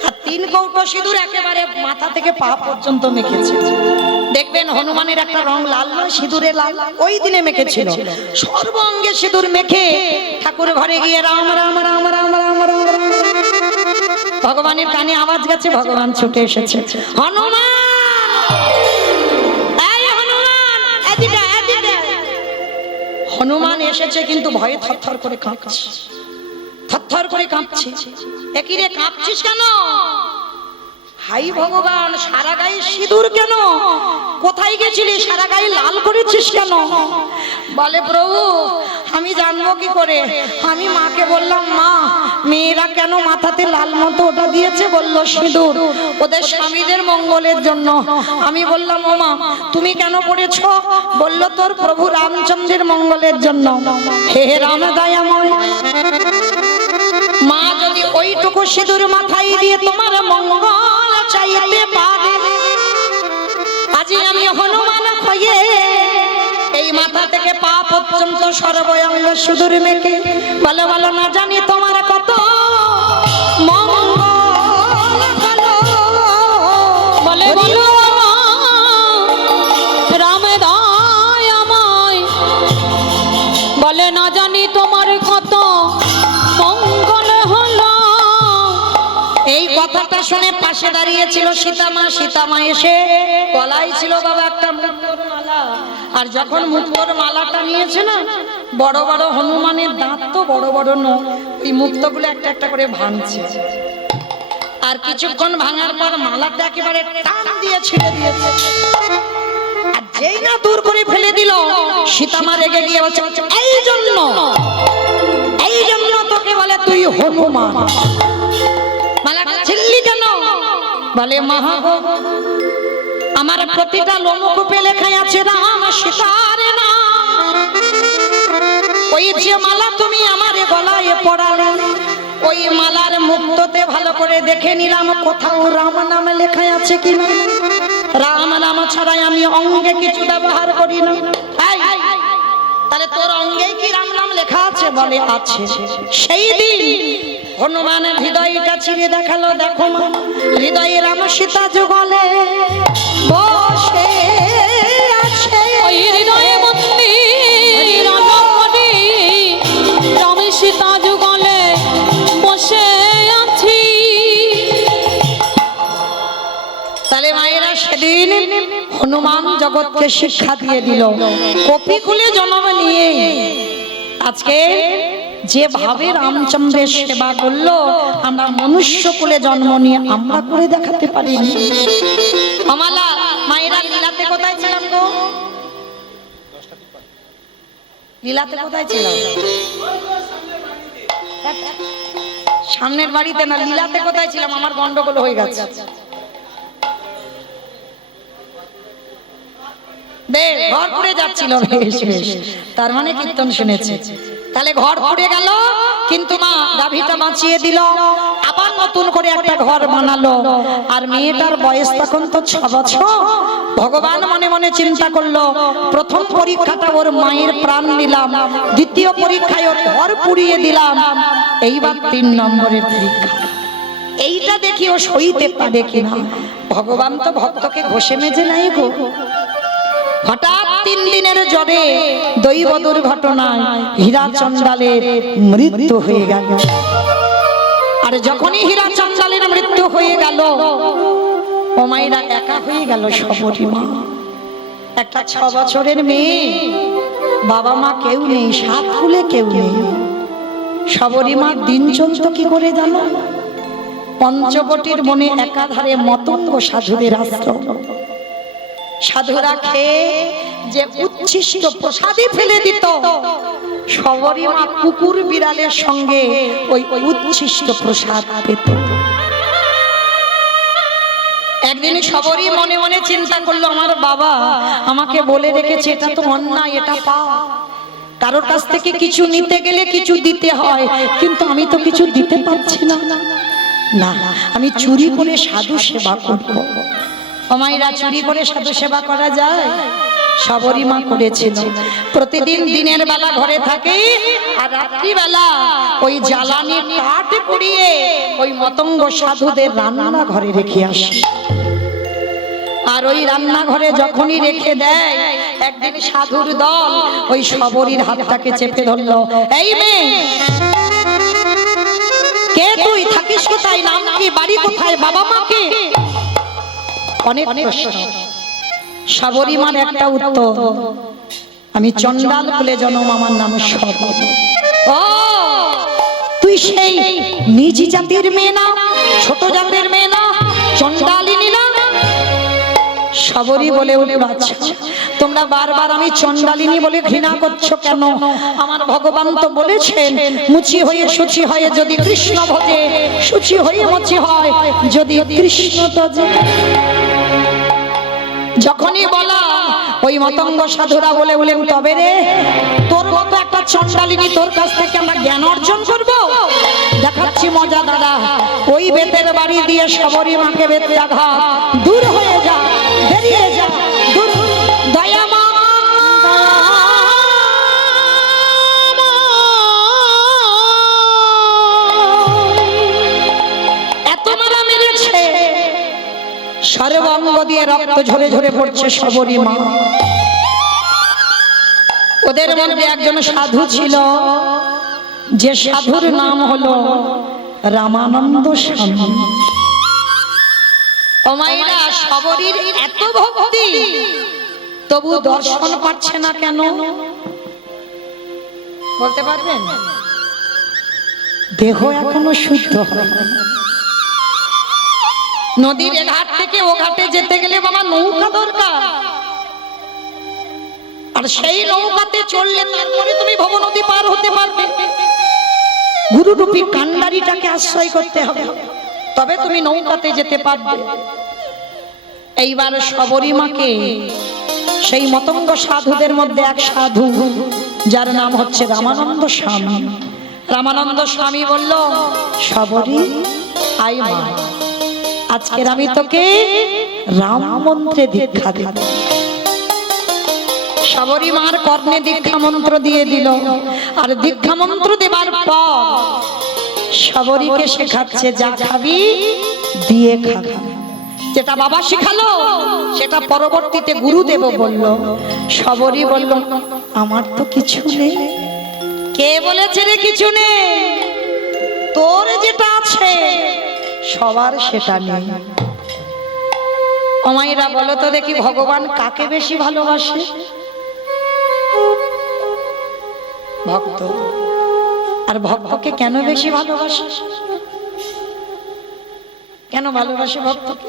আর 3 কৌটো সিঁদুর একেবারে মাথা থেকে পা পর্যন্ত মেখেছে। দেখবেন হনুমানের একটা রং লাল নয়, সিঁদুরে লাল, ওই দিনে মেখেছিল। সর্বাঙ্গে সিঁদুর মেখে ঠাকুর ঘরে গিয়ে রাম রাম রাম রাম রাম রাম রাম, ভগবানের কানে আওয়াজ গেছে, ভগবান ছুটে এসেছে। হনুমান, এই হনুমান, এদিকে এদিকে। হনুমান এসেছে কিন্তু ভয়ে থরথর করে কাঁপছে, থরথর করে কাঁপছে। একই রে, কাঁপছিস কেন? হাই ভগবান, সারা গায়ে সিঁদুর কেন? কোথায় গেছিলি? সারা গায়ে লাল করেছিস কেন? বলে প্রভু আমি জানবো কি করে? আমি মাকে বললাম, মা মেয়েরা কেন মাথাতে লাল মতো ওটা দিয়েছে? বললো সিঁদুর ওদের স্বামীদের মঙ্গলের জন্য। আমি বললাম, ও মা তুমি কেন পড়েছো? বললো তোর প্রভু রামচন্দ্রের মঙ্গলের জন্য। হে রাম দয়াময়, মা যদি ওইটুকু সিঁদুর মাথায় দিয়ে তোমার মঙ্গল চাইতে পারে, আজি আমি হনুমান হয়ে এই মাথা থেকে পা পর্যন্ত সর্বঙ্গ সিঁদুর মেখে বলো বলো না জানি তোমার কত মঙ্গল হলো। বলে বলো রাম দয়াময়, বলে না জানি তোমার কত মঙ্গল হলো। এই কথাটা শুনে পাশে দাঁড়িয়েছিল সীতামা। সীতামা এসে গলায় ছিল বাবা একটা মুক্তোর মালা, আর যখন মুক্তোর মালাটা নিয়েছে না, বড় বড় হনুমানের দাঁত তো বড় বড় নয়, এই মুক্তগুলো একটা একটা করে ভাঙছে। আর কিছুক্ষণ ভাঙার পর মালাটা একেবারে টান দিয়ে ছিঁড়ে দিয়েছে। আর যেই না দূর করে ফেলে দিল, সীতামা রেগে গিয়ে বলছে, এই জন্য তোকে বলে তুই হনুমান। মালাটা ছিঁড়লি কেন? বলে মহা গো, আমার প্রতিটা লোমকূপে লেখা আছে রাম সীতার নাম। ওই যে মালা তুমি আমার গলায় পড়ালে, ওই মালার মুক্ততে ভালো করে দেখে নিলাম কোথাও রাম নাম লেখা আছে কিনা। রাম নাম ছাড়াই আমি অঙ্গে কিছু ব্যবহার করি না। তাহলে তোর অঙ্গে কি রাম নাম লেখা আছে? বলে আছে। সেই দিন হনুমানের হৃদয়টা ছিঁড়ে দেখালো, দেখো মা হৃদয়ে রাম সীতা যুগলে বসে আছে। ওই হৃদয়ে মন্দির রাজমণি রাম সীতা যুগলে বসে আছি। তাহলে মায়েরা সেদিন হনুমান জগৎকে শিক্ষা দিয়ে দিল। কপিকুলে জন্ম নিয়ে আজকে যেভাবে রামচন্দ্রের সেবা করলো, আমরা মনুষ্য কুলে জন্ম নিয়ে আমরা করে দেখাতে পারিনি। আমালা মায়েরা লীলাতে কোথায় ছিলাম গো? লীলাতে কোথায় ছিলাম? সামনের বাড়িতে না, লীলাতে কোথায় ছিলাম? আমার গন্ডগোল হয়ে গেছে। ঘর পুড়ে যাচ্ছিল, তার মানে কীর্তন শুনেছে। তাহলে ঘর পুড়ে গেল, কিন্তু মা গাভীটা বাঁচিয়ে দিল, আবার নতুন করে একটা ঘর বানালো। আর মেয়েটার বয়স তখন তো 6 বছর। ভগবান মনে মনে চিন্তা করলো, প্রথম পরীক্ষাটা ওর মায়ের প্রাণ দিলাম, দ্বিতীয় পরীক্ষায় ওর ঘর পুড়িয়ে দিলাম, এইবার 3 নম্বরের পরীক্ষা। এইটা দেখি ও সইতে পারে কিনা। ভগবান তো ভক্তকে ঘষে মেজে নাই গো। হঠাৎ 3 দিনের জ্বরে দৈব দুর্ঘটনায় হীরা চন্ডালের মৃত্যু হয়ে গেল। আর যখনই হীরা চন্ডালের মৃত্যু হয়ে গেল, ও মায়েরা একা হয়ে গেল সবরী মা। একটা 6 বছরের মেয়ে, বাবা মা কেউ নেই, 7 কুলে কেউ নেই। সবরী মার দিন চলত কি করে জানো? পঞ্চবটির বনে একাধারে মতঙ্গ সাধুদের আশ্রম। সাধুরা খেয়ে যে উচ্ছিষ্ট প্রসাদে ফেলে দিত, সবরী মা কুকুর বিড়ালের সঙ্গে ওই উচ্ছিষ্ট প্রসাদ পেত। একদিন সবরী মনে মনে চিন্তা করলো, আমার বাবা আমাকে বলে রেখেছে এটা তো অন্যায়, এটা পাপ। কারোর কাছ থেকে কিছু নিতে গেলে কিছু দিতে হয়, কিন্তু আমি তো কিছু দিতে পারছি না। না, আমি চুরি করে সাধু সেবা করব। মায়েরা চুরি করে সাধু সেবা করা যায়? সবরী মা করেছিল। প্রতিদিন দিনের বেলা ঘরে থাকে, আর রাত্রি বেলা ওই জ্বালানি কাঠ পুড়িয়ে ওই মতঙ্গ সাধুদের রান্না ঘরে রেখে আসে। আর ওই রান্নাঘরে যখনই রেখে দেয়, একদিন সাধুর দল ওই সবরীর হাতটাকে চেপে ধরলো। এই মেয়ে, কে তুই? থাকিস কোথায়? নাম কি? বাড়ি কোথায়? বাবা মা কে? অনেক প্রশ্ন। সবরী মার একটা উত্তর, আমি চন্ডাল কুলে জন্ম, আমার নাম সবরী। ও, তুই সেই নিজ জাতির মেয়ে না? ছোট জাতের মেয়ে না? চণ্ডালিনী না? সবরী বলে উঠল, আচ্ছা তোমরা বারবার আমি চণ্ডালিনী বলে ঘৃণা করছো কেন? আমার ভগবান তো বলেছেন মুচি হয়ে শুচি হয়ে যদি কৃষ্ণ ভজে, শুচি হয়ে মুচি হয় যদি কৃষ্ণ তজে। যখনই বলা ওই মতঙ্গ সাধুরা বলে বলেন, তবে রে তোর মতো একটা চণ্ডালিনী তোর কাছ থেকে আমরা জ্ঞান অর্জন করব? দেখাচ্ছি মজা দাদা। ওই বেতের বাড়ি দিয়ে সবরী মাকে বেতের আঘাত, দূর হয়ে যা, বেরিয়ে যা, দূর। দয়া মা এত মারা মেরেছে, সর্বাঙ্গ দিয়ে রক্ত ঝরে ঝরে পড়ছে সবরী মা। ওদের মধ্যে একজন সাধু ছিল, যে সাধুর নাম হলো রামানন্দ স্বামী। ও মায়েরা, সবরীর এত ভক্তি, তবু দর্শন পাচ্ছে না কেন বলতে পারবেন? দেহ এখনো শুদ্ধ হয়নি। নদীর এ ঘাট থেকে ও ঘাটে যেতে গেলে বাবা নৌকা দরকার, আর সেই নৌকাতে চললে তারপরে তুমি ভব নদী পার হতে পারবে। গুরুরূপী কান্ডারিটাকে আশ্রয় করতে হবে, তবে তুমি নৌকাতে যেতে পারবে। এইবার সবরী মাকে সেই মতঙ্গ সাধুদের মধ্যে এক সাধু, যার নাম হচ্ছে রামানন্দ স্বামী। রামানন্দ স্বামী বলল, সবরী আই মা, আজকের আমি তোকে রাম মন্ত্রে দীক্ষা দেব। সবরী মার কর্ণে দীক্ষা মন্ত্র দিয়ে দিল। আর দীক্ষা মন্ত্র দেবার পর সবরীকে শেখাচ্ছে, যা খাবি দিয়ে খাবি। যেটা বাবা শিখালো সেটা পরবর্তীতে গুরুদেব বলল। সবরী বলল, আমার তো কিছু নেই। কে বলেছে রে কিছু নেই? তোর যেটা আছে সবার সেটা নেই। অমাইরা বলো তো দেখি, ভগবান কাকে বেশি ভালোবাসে? ভক্ত। আর ভক্তকে কেন বেশি ভালোবাসে? কেন ভালোবাসে ভক্তকে?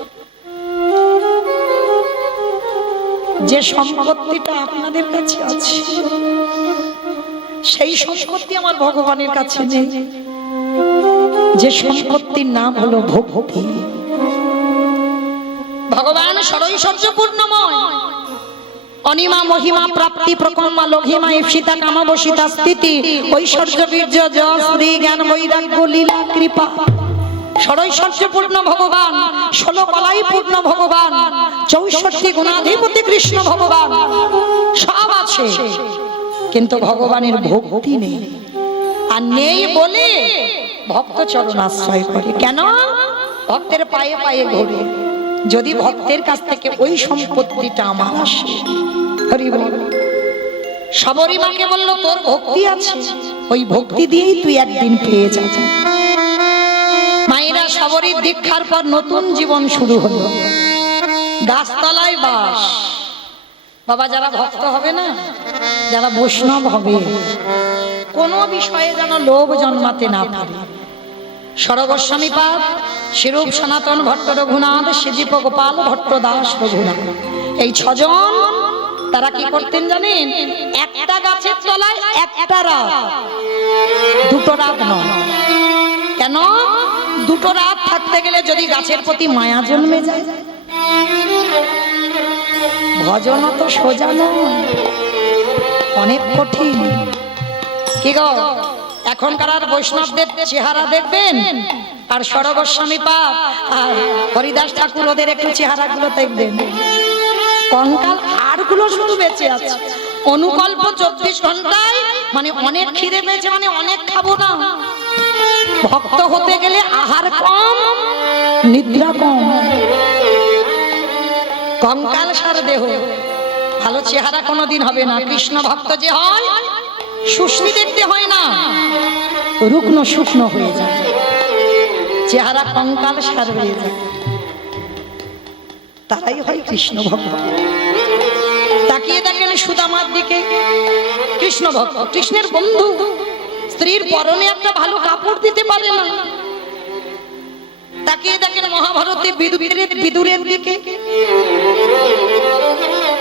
যে সম্পত্তিটা আপনাদের কাছে আছে, সেই সম্পত্তি আমার ভগবানের কাছে নেই। যে সম্পত্তির নাম হলো ভক্তি। ভগবান সরৈশ্বর্যপূর্ণময়, অনিমা মহিমা প্রাপ্তি প্রকম্মা লঘিমা ইপ্সিতা কামাবসিতা স্থিতি ঐশ্বর্য বীর্য যশ শ্রী জ্ঞান বৈরাগ্য লীলা কৃপা। সরৈশ্বর্যপূর্ণ ভগবান, 16 কলাই পূর্ণ ভগবান, 64 গুণাধিপতি কৃষ্ণ ভগবান, সব আছে, কিন্তু ভগবানের ভক্তি নেই। আর নেই বলে ভক্ত চরণ আশ্রয় করে। কেন? ভক্তের পায়ে পায়ে ঘোরে। যদি ভক্তের কাছ থেকে ওই সম্পত্তিটা আমার আসে। হরি বল। সবরী মাকে বলল, তোর ভক্তি আছে, ওই ভক্তি দিয়েই তুই একদিন পেয়ে যাবি। মায়েরা, সবরীর দীক্ষার পর নতুন জীবন শুরু হলো। গাছতলায় বাস। বাবা, যারা ভক্ত হবে না, যারা বৈষ্ণব হবে, কোনো বিষয়ে যেন লোভ জন্মাতে না পারে। সরগোস্বামী পাদ, শিরূপ সনাতন ভট্ট রঘুনাথ, শ্রীদীপ গোপাল ভট্ট দাস রঘুনাথ, এই 6 জন তারা কি করতেন জানেন? একটা গাছের তলায় একটা রাত, 2টো রাত নয়। কেন? 2টো রাত থাকতে গেলে যদি গাছের প্রতি মায়া জন্মে যায়। ভজন তো সোজা নয়, অনেক কঠিন। কি গো, এখনকার আর বৈষ্ণবদের চেহারা দেখবেন, আর সরগোস্বামী পাদ আর হরিদাস ঠাকুর ওদের একটু চেহারাগুলো দেখবেন, কঙ্কাল হাড়গুলো শুধু বেঁচে আছে। অনুকল্প 24 ঘন্টায়, মানে অনেক খিদে পেয়েছে, মানে অনেক খাবো না। ভক্ত হতে গেলে আহার কম, নিদ্রা কম, কঙ্কাল সার দেহ, ভালো চেহারা কোনোদিন হবে না। কৃষ্ণ ভক্ত যে হয়, শুষ্নি দেখতে হয় না, রুগ্ন শুকনো হয়ে যায়, চেহারা কঙ্কাল সার হয়ে যায়, তারাই হয় কৃষ্ণ ভক্ত। তাকিয়ে দেখেন সুদামার দিকে, কৃষ্ণ ভক্ত, কৃষ্ণের বন্ধু, স্ত্রীর পরনে একটা ভালো কাপড় দিতে পারে না। তাকিয়ে দেখেন মহাভারতে বিদুরের দিকে,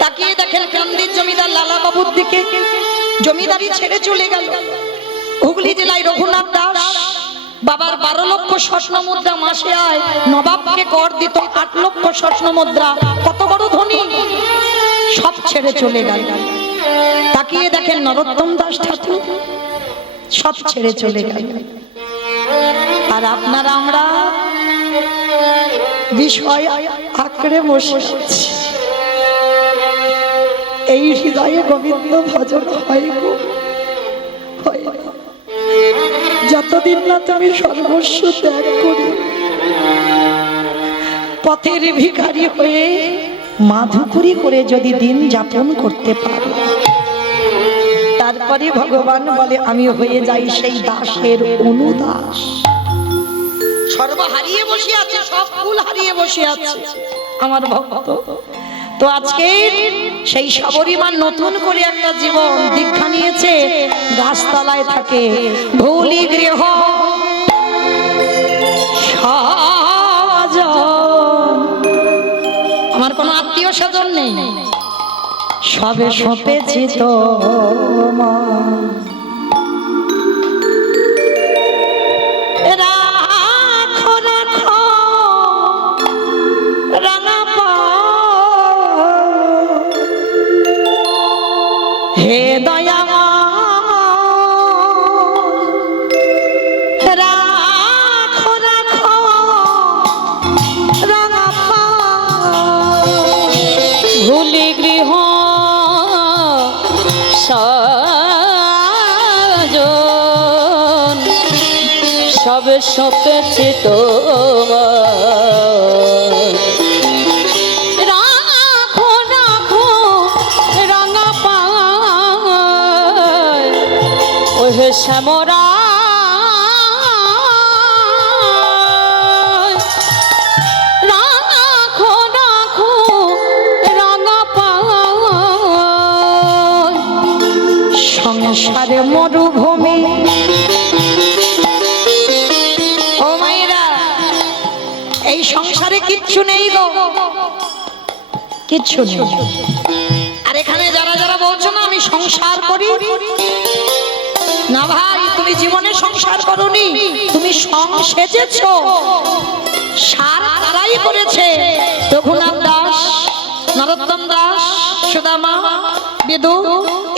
তাকিয়ে দেখেন কান্দির জমিদার লালা বাবুর দিকে। জমিদারি ছেড়ে চলে গেল। হুগলি জেলায় রঘুনাথ দাস বাবার 12 লক্ষ স্বর্ণ মুদ্রা মাসে আয়, নবাবকে কর দিত 8 লক্ষ স্বর্ণ মুদ্রা। কত বড় ধনী, সব ছেড়ে চলে গেল। তাকিয়ে দেখেন নরোত্তম দাস ঠাকুর, সব ছেড়ে চলে গেল। আর আপনারা আমরা বিষয় আঁকড়ে বসে আছি। এই হৃদয়ে গোবিন্দ ভজন হয় গো, হয় না। যতদিন না তুমি সর্বস্ব ত্যাগ করি পথের ভিখারি হয়ে মাধুপুরি করে যদি দিন যাপন করতে পারো, তারপরে ভগবান বলে আমি হয়ে যাই সেই দাসের অনুদাস। সর্ব হারিয়ে বসে আছে, সব ফুল হারিয়ে বসে আছে আমার ভক্ত। তো আজকে সেই শবরীমার নতুন করে একটা জীবন দীক্ষা নিয়েছে, গাছতলায় থাকে, ভৌলি গৃহ সাজন। আমার কোনো আত্মীয় স্বজন নেই, সবে সপেছি তো রাখো রাখো রাঙা পা হে দয়া রাখো রাখো রাঙা পা ভুলি গৃহ সাজন, সবে সপেছে তোমার। রাখো রাখো রাঙা পায় ওহে শ্যামরা, রাখো রাখো রাঙা পায়। সংসারে মরুভূমি, ও মায়েরা এই সংসারে কিচ্ছু নেই গো, কিচ্ছু নেই। আর এখানে যারা যারা বলছো না আমি সংসার করি, না ভাই, তুমি জীবনে সংসার করোনি, তুমি সেজেছো। সার তারাই করেছে, রঘুনাথ দাস, নরোত্তম দাস, সুদামা, বিদু,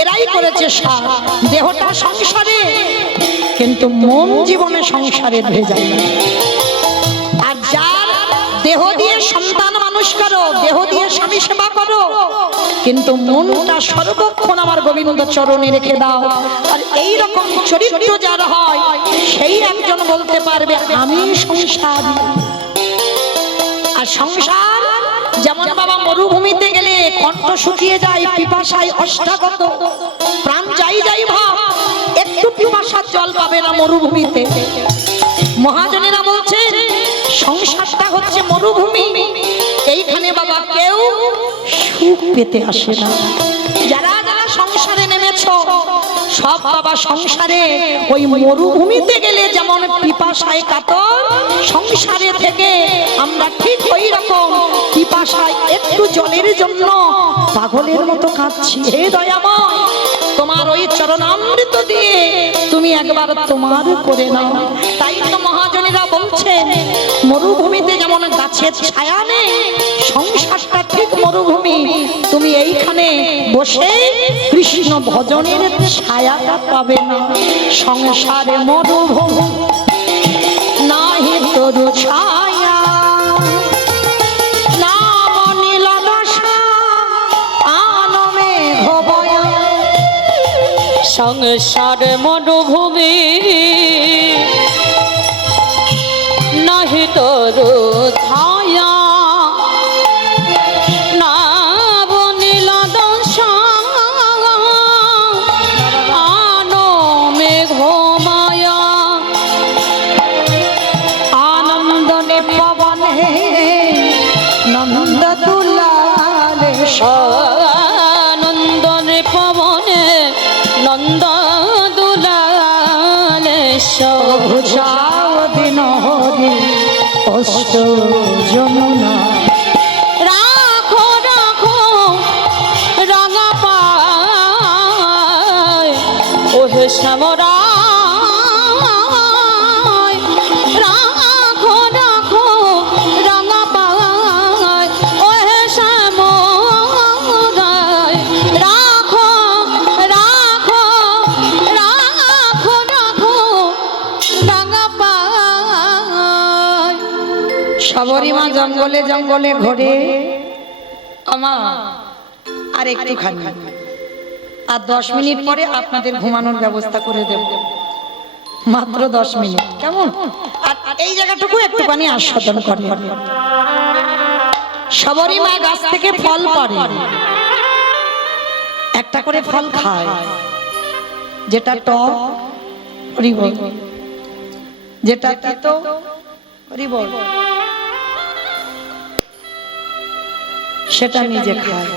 এরাই করেছে সার। দেহটা সংসারে, কিন্তু মন জীবনে সংসারে ভেজাই। আর যার দেহ দিয়ে সন্তান মানুষ করো, দেহ দিয়ে স্বামী সেবা করো, কিন্তু মনটা সর্বক্ষণ আমার গোবিন্দ চরণে রেখে দাও। আর এই রকম চরিত্র যার হয়, সেই একজন বলতে পারবে আমি সংসার। আর সংসার যেমন বাবা মরুভূমিতে গেলে কণ্ঠ শুকিয়ে যায়, পিপাসায় অষ্টাগত, প্রাণ যাই যাই ভাব, একটু পিপাসার জল পাবে না মরুভূমিতে। মহাজনেরা বলছেন সংসারটা হচ্ছে মরুভূমি, এইখানে বাবা কেউ সুখ পেতে আসে না। যারা যারা সংসারে নেমেছ সব বাবা সংসারে ওই মরুভূমিতে গেলে যেমন পিপাসায় কাতর, সংসারে থেকে আমরা ঠিক ওই রকম পিপাসায় একটু জলের জন্য পাগলের মতো কাঁদছি। হে দয়াময়, তোমার ওই চরণামৃত দিয়ে তুমি একবার তোমার করে নাও। তাই তো মহাজনেরা বলছেন মরুভূমিতে যেমন গাছের ছায়া নেই, সংসারটা ঠিক মরুভূমি। তুমি এইখানে বসে কৃষ্ণ ভজনের ছায়াটা পাবে না। সংসারে মরুভূমি নাহি তরু ছায়া, নাম নীল দশা আনমে ঘবয়া। সংসার মরুভূমি নাহি তরু ছায়া, না বনিল দশা আনো মেঘ মায়া। আনন্দনে পবনে নন্দ দুলালে, আনন্দনে পবনে নন্দ দুলালে। যাও দিন হরি কষ্ট যমুনা। রাখো রাখো রাঙা পায় ওহে শ্যামরা রাখো রাখো রাঙা পায় ওহে শ্যামরায় রাখো রাখো রাখো রাখো রাঙা পায়। শবরীমা জঙ্গলে জঙ্গলে ঘোরে। আমা আর একটুখানি, আর 10 মিনিট পরে আপনাদের ঘুমানোর ব্যবস্থা করে দেব, মাত্র 10 মিনিট, কেমন? আর এই জায়গাটুকু একটুখানি আস্বাদন করে। শবরীমা গাছ থেকে ফল পাড়ে, একটা করে ফল খায়, যেটা টক হরি বল, যেটা তিতো হরি বল, সেটা নিজে খায়,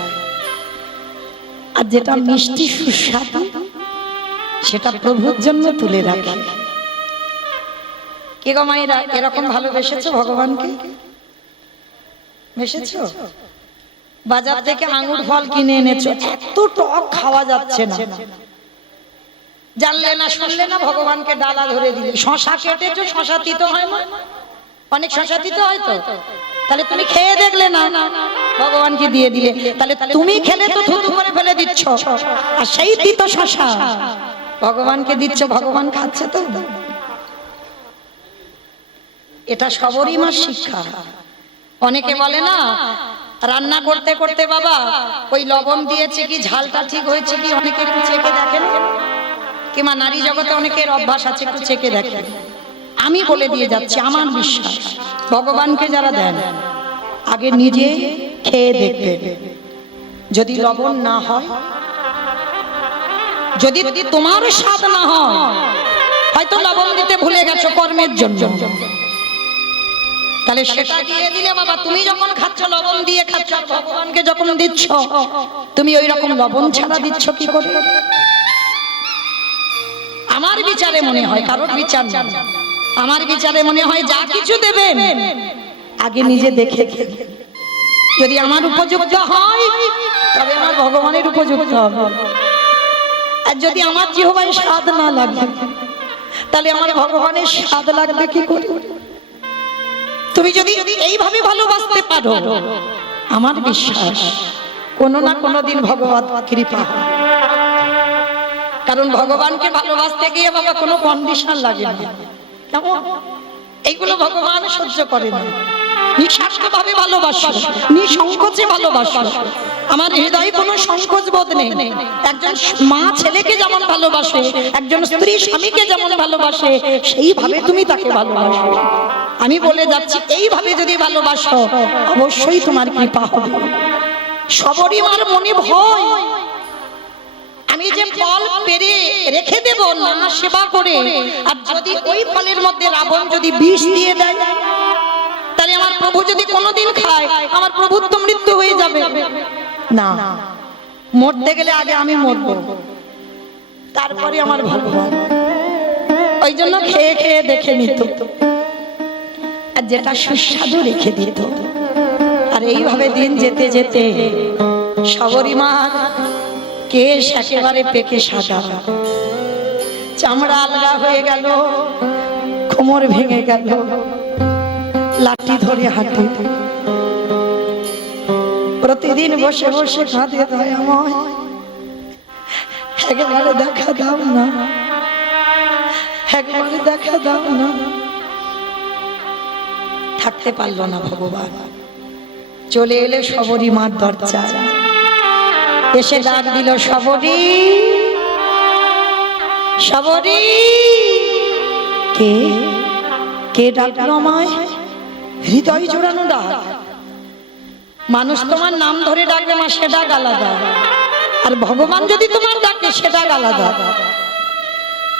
আর যেটা মিষ্টি সুস্বাদু সেটা প্রভুর জন্য তুলে রাখে। কে গো মায়েরা এরকম ভালোবেসেছো ভগবানকে? বেসেছো? বাজার থেকে আঙুর ফল কিনে এনেছো, এত টক খাওয়া যাচ্ছে না, জানলে না শুনলে না, ভগবানকে ডালা ধরে দিলে। শশা কেটেছো, শশা তিতো হয় না? অনেক শশা তিতো হয় তো, তাহলে তুমি খেয়ে দেখলে না, ভগবানকে দিয়ে দিলে, তাহলে তুমি খেলে তো থুতু করে ফেলে দিচ্ছ, আর সেই তিতো শশা ভগবানকে দিচ্ছ, ভগবান খাচ্ছে তো। এটা শবরীমার শিক্ষা। অনেকে বলে না, রান্না করতে করতে বাবা ওই লবণ দিয়েছে কি, ঝালটা ঠিক হয়েছে কি, অনেকে একটু চেখে দেখেন, কিংবা নারী জগতে অনেকের অভ্যাস আছে একটু চেখে দেখেন। আমি বলে দিয়ে যাচ্ছি, আমার বিশ্বাস ভগবানকে যারা দেন আগে নিজে খেয়ে দেখবেন, যদি লবণ না হয়, যদি তোমার স্বাদ না হয়, হয়তো লবণ দিতে ভুলে গেছো কর্মের জন্য, তাহলে সেটা দিয়ে দিলে বাবা, তুমি যখন খাচ্ছ লবণ দিয়ে খাচ্ছ, ভগবানকে যখন দিচ্ছ তুমি ওই রকম লবণ ছাড়া দিচ্ছ কি করে? আমার বিচারে মনে হয়, কারোর বিচার না, আমার বিচারে মনে হয় যা কিছু দেবেন আগে নিজে দেখে, যদি আমার উপযুক্ত হয় তবে আমার ভগবানের উপযুক্ত হবে, আর যদি আমার জিহ্বায় স্বাদ না লাগে তাহলে আমার ভগবানের স্বাদ লাগবে কি করে? তুমি যদি এইভাবে ভালোবাসতে পারো, আমার বিশ্বাস কোনো না কোনো দিন ভগবত কৃপা হবে। কারণ ভগবানকে ভালোবাসতে গিয়ে বাবা কোনো কন্ডিশন লাগে না, কেমন? এইগুলো ভগবান সহ্য করে না। নিঃস্বার্থভাবে ভালোবাসো, নিঃসংকোচে ভালোবাসো, আমার হৃদয়ে কোনো সংকোচ বোধ নেই। একজন মা ছেলেকে যেমন ভালোবাসে, একজন স্ত্রী স্বামীকে যেমন ভালোবাসে, সেইভাবে তুমি তাকে ভালোবাসো। আমি বলে যাচ্ছি, এইভাবে যদি ভালোবাসো অবশ্যই তোমার কৃপা হবে। শবরীমার মনে ভয়, আমি যে ফল পেরে রেখে দেব না সেবা করে, আর যদি ওই ফলের মধ্যে রাবণ যদি বিষ দিয়ে দেয়, তাহলে আমার প্রভু যদি কোনোদিন খায়, আমার প্রভুর তো মৃত্যু হয়ে যাবে। না, মরতে গেলে আগে আমি মরবো, তারপরে আমার ভগবান। ওই জন্য খেয়ে খেয়ে দেখে নিত, আর যেটা সুস্বাদু রেখে দিত। আর এইভাবে দিন যেতে যেতে শবরীমার কেশ একেবারে পেকে সাদা, চামড়া আলগা হয়ে গেল, কোমর ভেঙে গেল, লাঠি ধরে হাঁটে, প্রতিদিন বসে বসে কাঁদে, দয়াময় একবারে দেখা দাও না, একবারে দেখা দাও না। থাকতে পারল না ভগবান, চলে এলে শবরীমার দরজায়, এসে ডাক দিল, শবরী, শবরী। কে কে ডাকলো আমায়? হৃদয় জোড়ানো ডাক। মানুষ তোমার নাম ধরে ডাকবে মা, সে ডাক আলাদা, আর ভগবান যদি তোমার ডাকে সে ডাক আলাদা।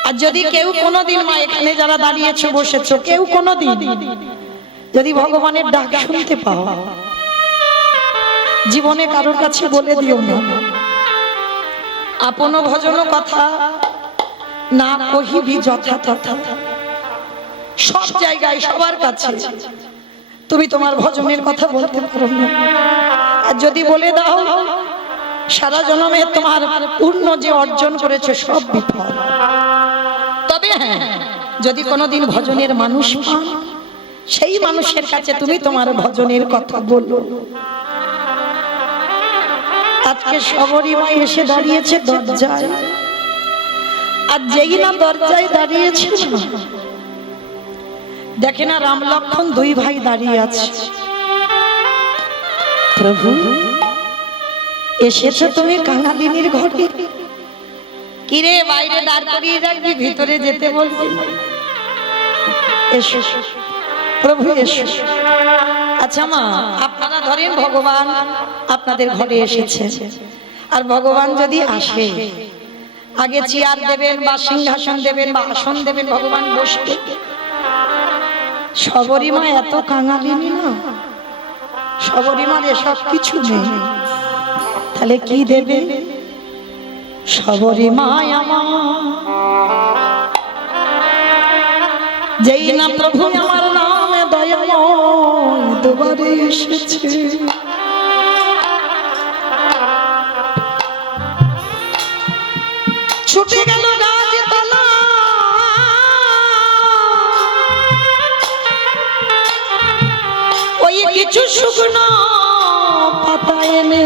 আর যদি কেউ কোনোদিন, মা এখানে যারা দাঁড়িয়েছো বসেছো, কেউ কোনোদিন যদি ভগবানের ডাক শুনতে পাও, জীবনে কারোর কাছে বলে দিও না, আপন ভজন কথা না কহিবি যথা তথা। সব জায়গায় সবার কাছে তুমি তোমার ভজনের কথা বলতে পারো না, আর যদি বলে দাও সারা জন্মে তোমার পূর্ণ যে অর্জন করেছে সব বিফল। তবে হ্যাঁ, যদি কোনোদিন ভজনের মানুষ পাও, সেই মানুষের কাছে তুমি তোমার ভজনের কথা বলো। আজকে শবরীমা এসে দাঁড়িয়েছে দরজায়, আর যেই না দরজায় দাঁড়িয়েছে দেখে না রাম লক্ষ্মণ দুই ভাই দাঁড়িয়ে আছে। প্রভু এসেছো তুমি কাঙালিনীর ঘরে, কিরে বাইরে দাঁড় করিয়ে রাখবি, ভিতরে যেতে বলবি? এসো প্রভু এসো। আচ্ছা মা, আপনারা ধরেন ভগবান আপনাদের ঘরে এসেছে, আর ভগবান যদি আসে আগে চেয়ার দেবেন বা সিংহাসন দেবেন বা আসন দেবেন, ভগবান বসবে। শবরীমা এত কাঙালিনী না, শবরীমার এসব কিছু নেই, তাহলে কি দেবে? শবরীমায় আমার যেই না প্রভু আমার নামে দয়াময় দুবারে এসেছে, ছুটে গেল গাছতলা, ওই কিছু শুকনো পাতা এনে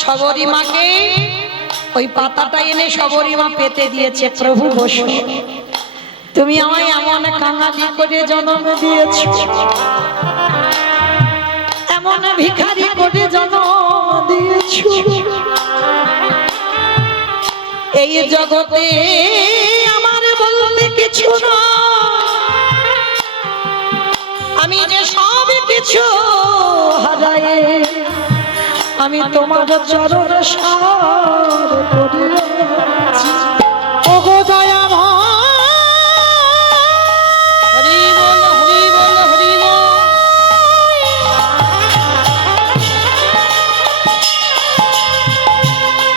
শবরীমাকে ওই পাতাটা এনে শবরীমা পেতে দিয়েছে। প্রভু বসো, তুমি আমায় এমন কাঙালি করে জন্ম দিয়েছো, এমন ভিখারি করে জন্ম দিয়েছো, এই জগতে আমার বলতে কিছু না, আমি যে সব কিছু হারাই, আমি তোমার চরণ সার করিয়াছি। ওগো দয়া হরি বল হরি বল হরি বল।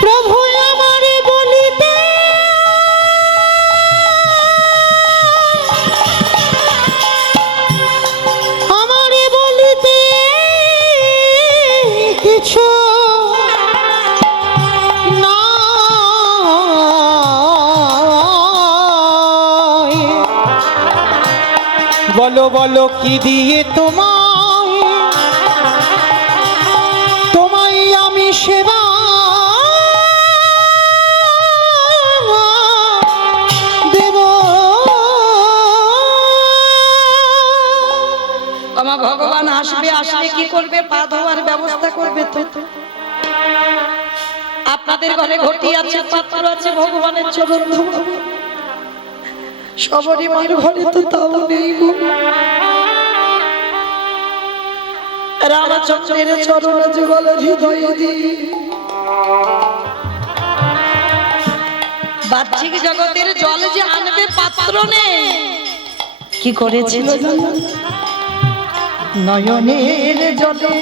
প্রভু আমারে বলিতে কিছু বলো বলো কি দিয়ে তোমায় আমি সেবা দেব। আমার ভগবান আসবে, আসলে কি করবে? পা ধোয়ার ব্যবস্থা করবে। তো আপনাদের ঘরে ঘটি আছে, পাত্র আছে, ভগবানের চরণ ধোয়া। শবরীমার ঘরে তো তাও নেই গো। রামচন্দ্রের চরণ যুগল হৃদয়ে দিয়ে বাহ্যিক জগতের জল যে আনবে পাত্র নেই, কি করেছিল নয়নের জলে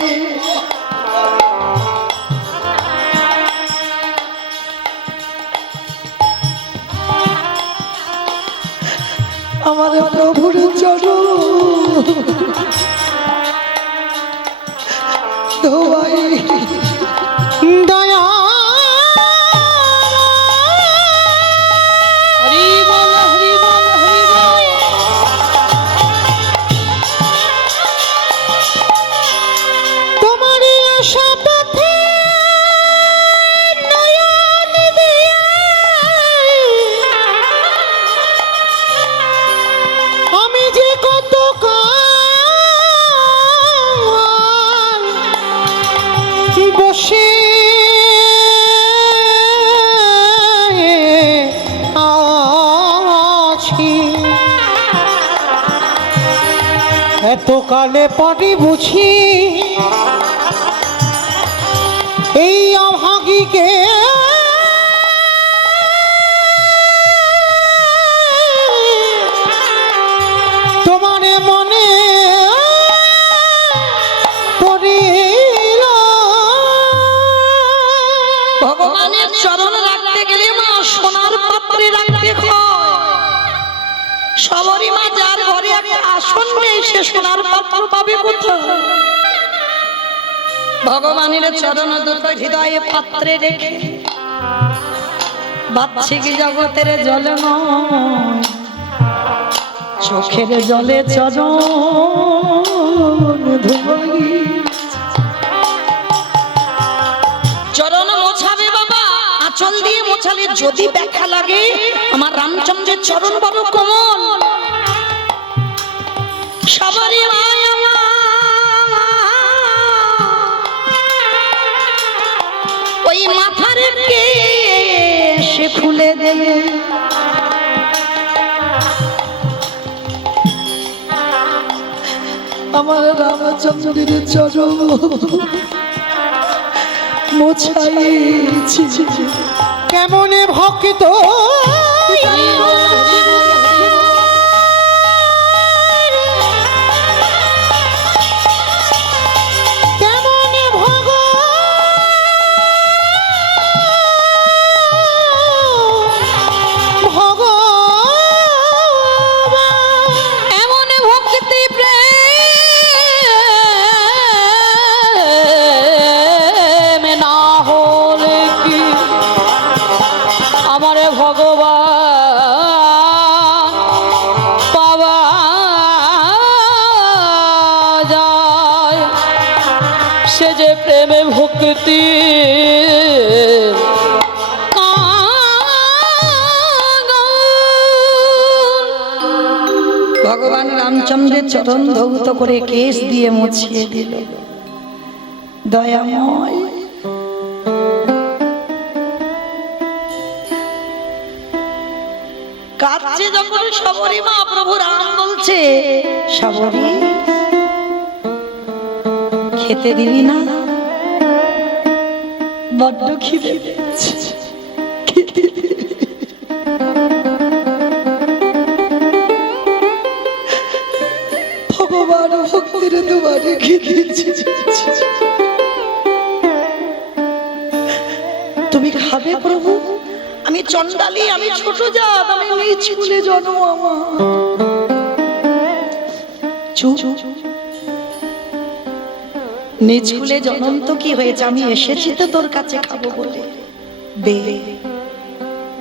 আমার প্রভুর চরণ ধোয়াই দয়া হরি বল হরি বল হরি বল। তোমারই আশা পথে নয়ন দিয়ে আমি যে কত বসে আছি, এতকালে পরে বুঝি এই অভাগীকে তোমার মনে পড়িল। ভগবানের চরণ রাখতে গেলে মা সোনার পাত্রে রাখতে হয়, সবরই মা যার ঘরে একটা আসন নেই সে সোনার পাত্র পাবে কোথায়? ভগবানের চরণ দুটো হৃদয়ে পাত্রে রেখে বাচ্চিক জগতের জল নয়, চোখের জলে চরণ ধোই। চরণ মোছাবে বাবা, আঁচল দিয়ে মোছালে যদি ব্যথা লাগে, আমার রামচন্দ্রের চরণ বড় কোমল। সবারই মায়া ওই মাথার সে খুলে দেবে, আমার রামচন্দ্রের চরণ মোছাইছি। কেমনে ভক্ত সে যে প্রেমে ভক্তি ভগবান রামচন্দ্রের চরণ ধৌত করে কেশ দিয়ে মুছিয়ে দিল। দয়াময় কাছে যখন সবরী মা প্রভু রাম বলছে, সবরী খেতে দিবি না? বড্ড খিদে পেয়েছে। ভগবান ভক্তির দুয়ারে খেতেছি। তুমি খাবে প্রভু? আমি চন্ডালী, আমি ছোট জাত, আমি নিজ কুলে জন্ম আমার। চুপ, নিজ কুলে জন্ম তো কি হয়েছে, আমি এসেছি তো তোর কাছে খাবো বলে। দে,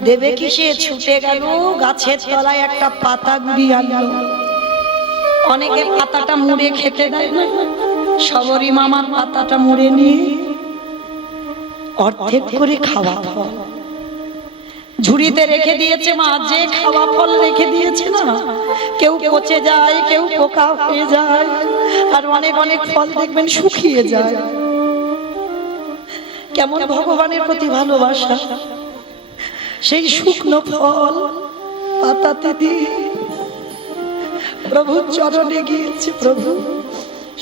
দেবে কি? সে ছুটে গেল গাছের তলায় একটা পাতা গুড়ি আনলো। অনেকে পাতাটা মুড়ে খেতে দেয় না, সবরী মামার পাতাটা মুড়ে নিয়ে অর্ধেক করে খাওয়া ফল ঝুড়িতে রেখে দিয়েছে। মা যে খাওয়া ফল রেখে দিয়েছে না, কেউ পচে যায়, কেউ পোকা হয়ে যায়, আর অনেক অনেক ফল দেখবেন শুকিয়ে যায়। কেমন ভগবানের প্রতি ভালোবাসা! সেই শুকনো ফল পাতাতে দিয়ে প্রভুর চরণে গিয়েছে। প্রভু,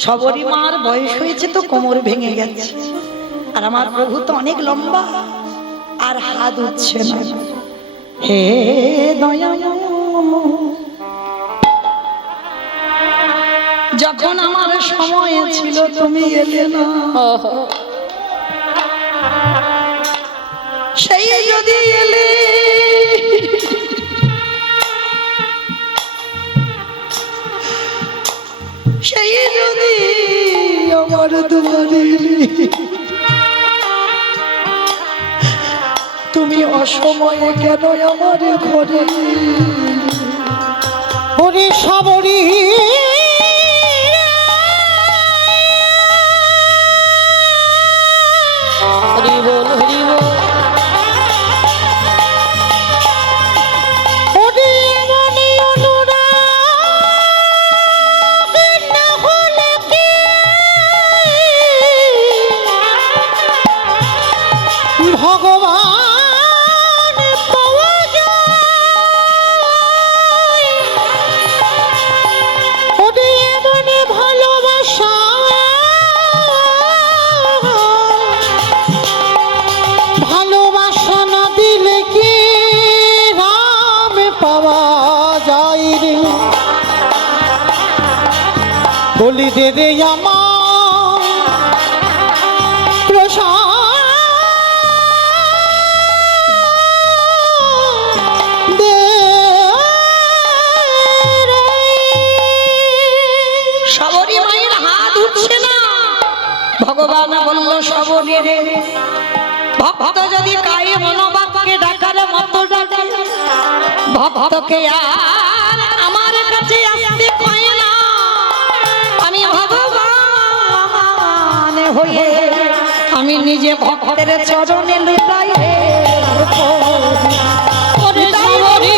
সবরী মার বয়স হয়েছে তো কোমর ভেঙে গেছে, আর আমার প্রভু তো অনেক লম্বা, আর হাত উঠছে না। হে দয়াময়, যখন আমার সময় ছিল তুমি এলে না, সেই যদি এলে সেই যদি আমার দুয়ারে তুমি অসময়ে কেন আমার ঘরে? ওরে সবরী হরি বল হরি বল। ভগবান পাওয়া যায়, ওরে এমন ভালোবাসা ভালোবাসা না দিলে কি রাম পাওয়া যায় রে? বলি দে রে আমার ভগবান বলল সবরি রে, ভক্ত যদি কায়ে মনোবাক্যে ডাকার মতো ডাকে, ভক্তকে আর আমার কাছে আসতে কয় না। আমি ভগবান হয়ে আমি নিজে ভক্তের চরণে লুটাই রে। ওরে সবরি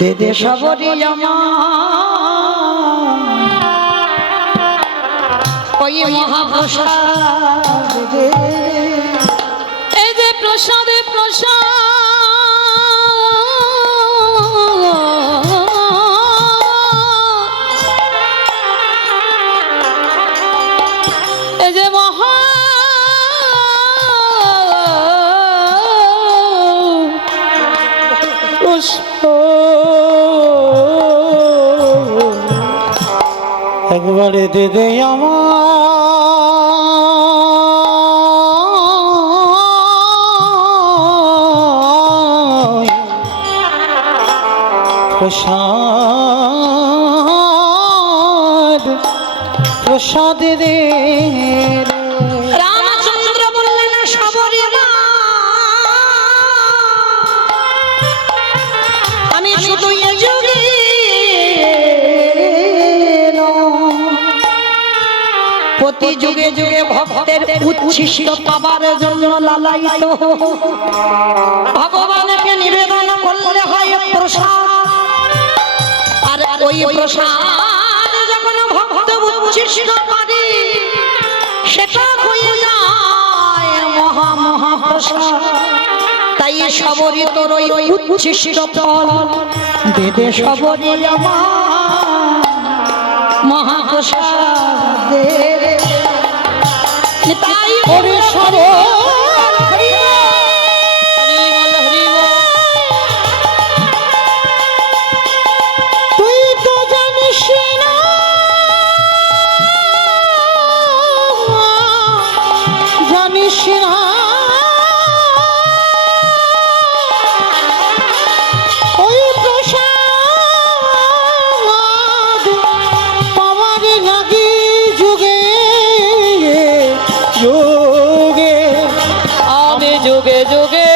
দে দে সবরি আমার ওই মহাপ্রসাদ দে। এই যে প্রসাদে প্রসাদ এই যে মহা পুষ্প একবারে দে দে আমার প্রসাদ প্রসাদ দে রামচন্দ্র বললেন সবরি মা, আমি শুধু এ যুগে প্রতি যুগে যুগে ভক্তের উচ্ছিষ্ট পাবার জন্য লালায়িত ভগবানকে নিবেদন করলে হয় প্রসাদ। আর ওই প্রসাদ যখন ভক্ত উচ্ছিষ্ট করে সেটা হয়ে যায় মহা মহাপ্রসাদ। তাই সবরি তোর ওই উচ্ছিষ্ট ফল দে দে সবরি আমার মহাপ্রসাদ দে। তাই ওরে সবর তুই তো জানিস না জানিস না ওই প্রসাদ পাওয়ার লাগি যুগে যুগে আমি যুগে যুগে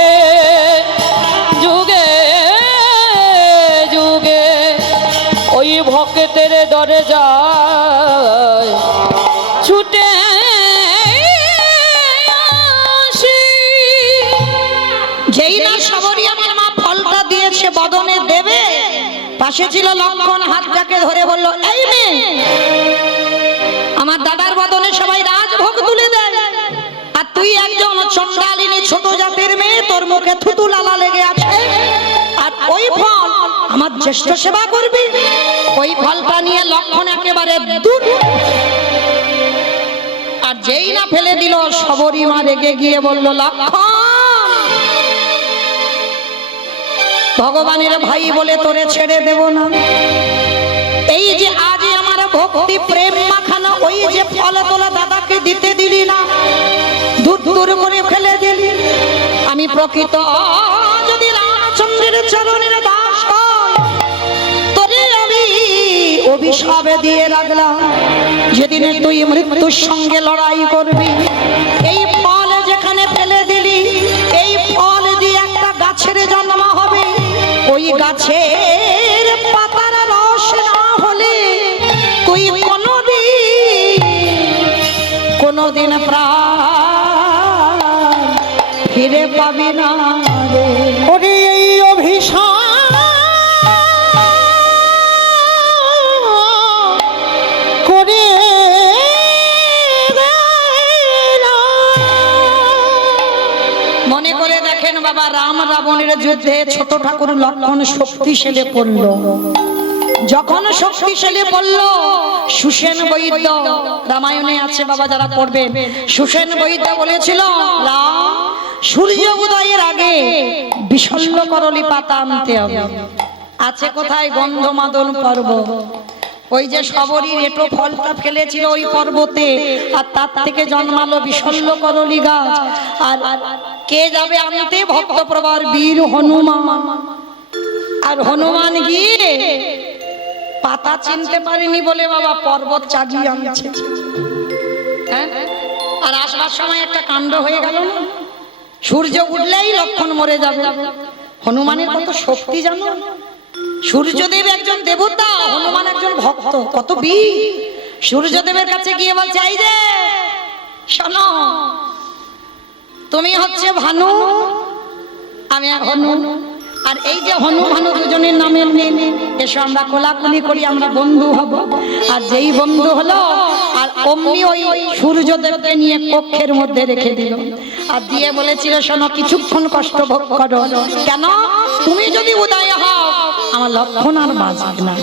যুগে যুগে ওই ভক্তের দরে যায় ছুটে আসি। যেই না সবরি আমার মা ফলটা দিয়েছে বদনে দেবে, পাশে ছিল লক্ষণ, হাতটাকে ধরে বলল এই মেয়ে, আমার দাদার বদনে সবাই রাজভোগ তুলে দেয়, আর তুই একজন চন্ডালিনী ছোট জাতের মেয়ে, তোর মুখে থুতু লালা লেগে আছে, আর ওই ফল আমার জ্যেষ্ঠ সেবা করবি। ওই ফলটা নিয়ে লক্ষণ একেবারে দূর, আর যেই না ফেলে দিল সবরি মা রেগে গিয়ে বলল লক্ষণ, ভগবানের ভাই বলে তোরে ছেড়ে দেব না। এই যে আজ আমার ভক্তি প্রেম মাখানো ওই যে ফল তোলা দাদাকে দিতে দিলি না, দূর দূর করে ফেলে দিলি। আমি প্রকৃত যদি রামচন্দ্রের চরণের দাস হই, তোরে আমি অভিশাপ দিয়ে রাখলাম, যেদিনে তুই মৃত্যুর সঙ্গে লড়াই করবি। এই ফল যেখানে ফেলে দিলি, এই ফল দিয়ে একটা গাছের জন্ম হবে, ওই গাছের পাতার রস না হলে তুই কোনোদিন প্রাণ ফিরে পাবি না রে। ওরে এই অভিশাপ করে মনে করে দেখেন বাবা রাম রাবণের যুদ্ধে ছোট ঠাকুর লক্ষণ শক্তিশালী পড়ল। যখন শক্তিশালী পড়ল, সুসেন বৈদ্য, রামায়ণে আছে বাবা যারা পড়বেন, সুসেন বৈদ্য বলেছিল রাম, সূর্য উদয়ের আগে বিশল্য করলি পাতা আনতে হবে। আছে কোথায়? গন্ধমাদন পর্বত। ওই যে শবরীর এটো ফলটা ফেলেছিল ওই পর্বতে, আর তার থেকে জন্মালো বিশল্য করলি গাছ। আর কে যাবে আনতে? ভক্তপ্রবর বীর হনুমান। আর হনুমান গিয়ে পাতা চিনতে পারেনি বলে বাবা পর্বত চাগিয়ে আনছে। হ্যাঁ, আর আসবার সময় একটা কাণ্ড হয়ে গেল না, সূর্য উঠলেই লক্ষণ মরে যাবে। হনুমানের কত শক্তি জানো? সূর্যদেব একজন দেবতা, হনুমান একজন ভক্ত, কত বীর। সূর্যদেবের কাছে গিয়ে বলছে, এই যে শোনো, তুমি হচ্ছে ভানু, আমি হনু, আর এই যে হনু ভানু দুজনের নামের মিল, এসো আমরা কোলাকুলি করি, আমরা বন্ধু হব। আর যেই বন্ধু হলো, আর অমনি ওই সূর্যদেবকে নিয়ে কক্ষের মধ্যে রেখে দিল, আর দিয়ে বলেছিল, শোনো কিছুক্ষণ কষ্ট ভোগ করো, কেন? তুমি যদি উদয় হও আমার লক্ষণ আর বাঁচবে না।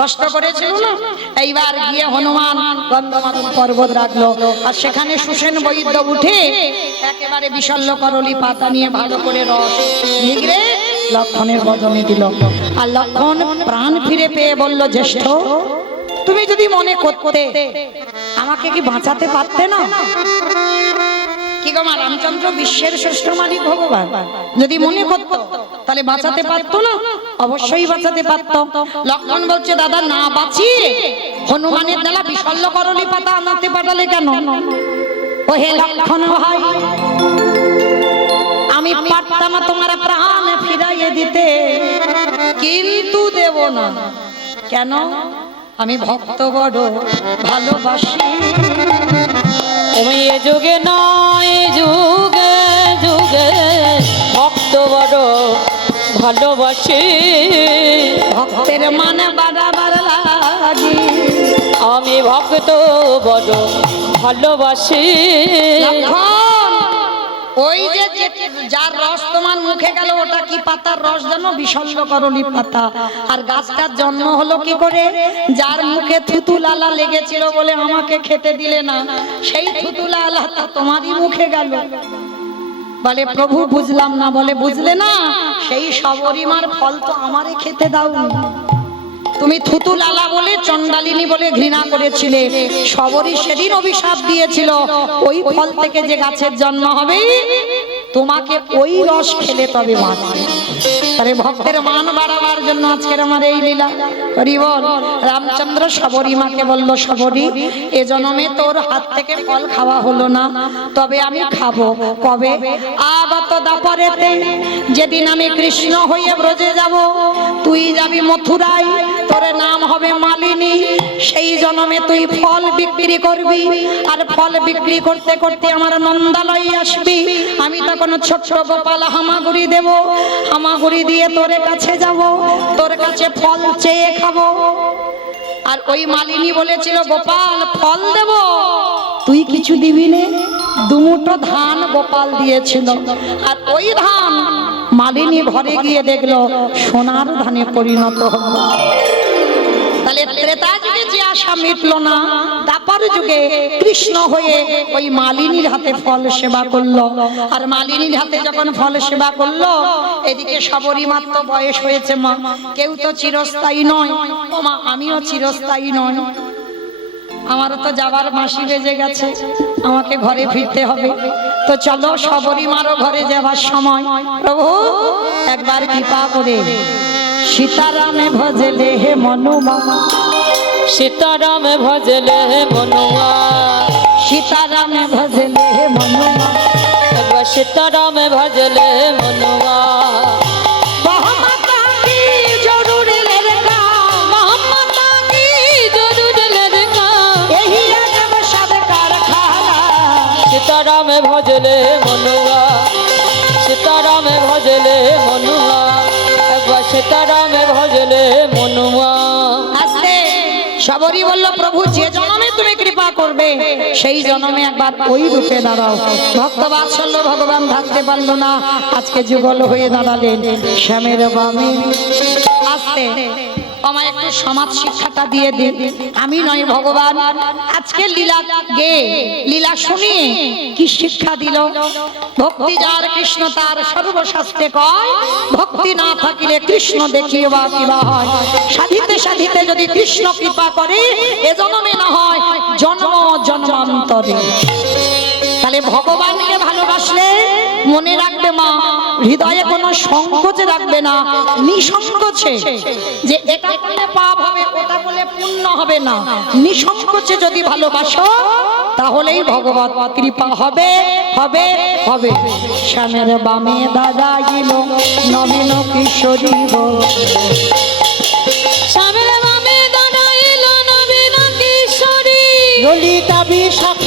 কষ্ট করেছিল না? এইবার গিয়ে হনুমান গন্ধমাদন পর্বত রাখলো, আর সেখানে সুসেন বৈদ্য উঠে একেবারে বিশল্য করলি পাতা নিয়ে ভালো করে রস নিগড়ে লক্ষণের বদনে দিল। আর লক্ষণ প্রাণ ফিরে পেয়ে বলল, জ্যেষ্ঠ, তুমি যদি মনে করতে আমাকে কি বাঁচাতে পারতে না? কি গো মা, রামচন্দ্র বিশ্বের শ্রেষ্ঠ মালিক ভগবান, যদি মনে করতো তাহলে বাঁচাতে পারতো না? অবশ্যই বাঁচাতে পারতো। লক্ষণ বলছে, দাদা না বাঁচিয়ে হনুমানের দ্বারা বিশল্য করলি পাতা আনাতে পাঠালে কেন? ও হে লক্ষণ ভাই, আমি পারতাম তোমার প্রাণ ফিরাইয়ে দিতে, কিন্তু দেব না। কেন? আমি ভক্ত বড় ভালোবাসি। তুমি এ যুগে নয়, যুগে যুগে ভক্ত বড় ভালোবাসি। ভক্তের মানে বাড়াবার লাগি, আমি ভক্ত বড় ভালোবাসি। লক্ষণ, ওই যে যার রস তোমার মুখে গেল ওটা কি পাতার রস জানো? বিশল্য করলি পাতা। আর গাছটার জন্ম হলো কি করে? যার মুখে থুতু লালা লেগেছিল বলে আমাকে খেতে দিলে না, সেই থুতু লালাটা তোমারই মুখে গেল। বলে প্রভু বুঝলাম না। বলে বুঝলে না, সেই শবরীমার ফল তো আমারে খেতে দাও। তুমি থুতু লালা বলে, চণ্ডালিনী বলে ঘৃণা করেছিলে, শবরী সেদিন অভিশাপ দিয়েছিল, ওই ফল থেকে যে গাছের জন্ম হবে তোমাকে ওই রস খেলে তবে বাঁচবে। তাহলে ভক্তের মান বাড়াবার জন্য আজকের আমার এই লীলা। হরি বল। রামচন্দ্র শবরীমাকে বলল, শবরী, এ জন্মে তোর হাত থেকে ফল খাওয়া হলো না, তবে আমি খাবো। কবে? আগত দাপরেতে, যেদিন আমি কৃষ্ণ হয়ে ব্রজে যাব, তুই যাবি মথুরায়, তোর নাম হবে মালিনী। সেই জন্মে তুই ফল বিক্রি করবি, আর ফল বিক্রি করতে করতে আমার নন্দালয়ে আসবি। আমি তখন ছোট্ট গোপাল হামাগুড়ি দেব, হামাগুড়ি দিয়ে তোর কাছে যাব, তোর কাছে ফল চেয়ে খাবো। আর ওই মালিনী বলেছিল, গোপাল ফল দেব, তুই কিছু দিবি নে। দুমুঠো ধান গোপাল দিয়েছিল, আর ওই ধান মালিনী ঘরে গিয়ে দেখলো সোনার ধানে পরিণত হলো। তাহলে ত্রেতা যুগে যে আশা মিটলো না, দাপর যুগে কৃষ্ণ হয়ে ওই মালিনীর হাতে ফল সেবা করলো। আর মালিনীর হাতে যখন ফল সেবা করলো, এদিকে শবরীমার তো বয়স হয়েছে। মা, কেউ তো চিরস্থায়ী নয়। ও মা, আমিও চিরস্থায়ী নয়, আমারও তো যাবার বাঁশি বেজে গেছে, আমাকে ঘরে ফিরতে হবে। তো চলো শবরীমারও ঘরে যাবার সময়, প্রভু একবার কৃপা করে সীতারামে ভজলে হে মনুমা, সীতারামে ভজলে হে মনুয়া, সীতারামে ভজলে হে মনুমা, একবার সীতারামে ভজলে হে মনুয়া। সীতারামে ভজলে মনুয়া, সীতারামে ভজলে মনুয়া, একবার সীতারামে ভজলে মনুয়া। আস্তে সবরই বলল প্রভু যে জন্মে তুমি কৃপা করবে সেই জন্মে একবার ওই রূপে দাঁড়াও। ভক্ত বাৎসল্য ভগবান থাকতে পারলো না, আজকে যুগল হয়ে দাঁড়ালেন শ্যামের বামে। আসতে আমায় একটু সমাজ শিক্ষাটা দিয়ে দিন। আমি নয় ভগবান আজকে লীলা গে লীলা শুনিয়ে কি শিক্ষা দিল। ভক্তি যার কৃষ্ণ তার সর্বশাস্ত্রে কয়, ভক্তি না থাকিলে কৃষ্ণ দেখিয়ে বা কিবা হয়। সাধিতে সাধিতে যদি কৃষ্ণ কৃপা করে এ জন্মে না হয় জন্ম জন্মান্তরে। তাহলে ভগবানকে ভালোবাসলে মনে রাখবে মা, হৃদয়ে কোনো সংকোচ রাখবে না, নিঃসংকোচে যে এটা করলে পাপ হবে ওটা করলে পুণ্য হবে না, নিঃসংকোচে যদি ভালোবাসো তাহলেই ভগবত কৃপা হবে হবে হবে। শ্যামের বামে দাদা গেল নবীন কিশোরী গো। শ্যামের বামে দাঁড়াইল নবীন কিশোরী। ললিতা বিশাখা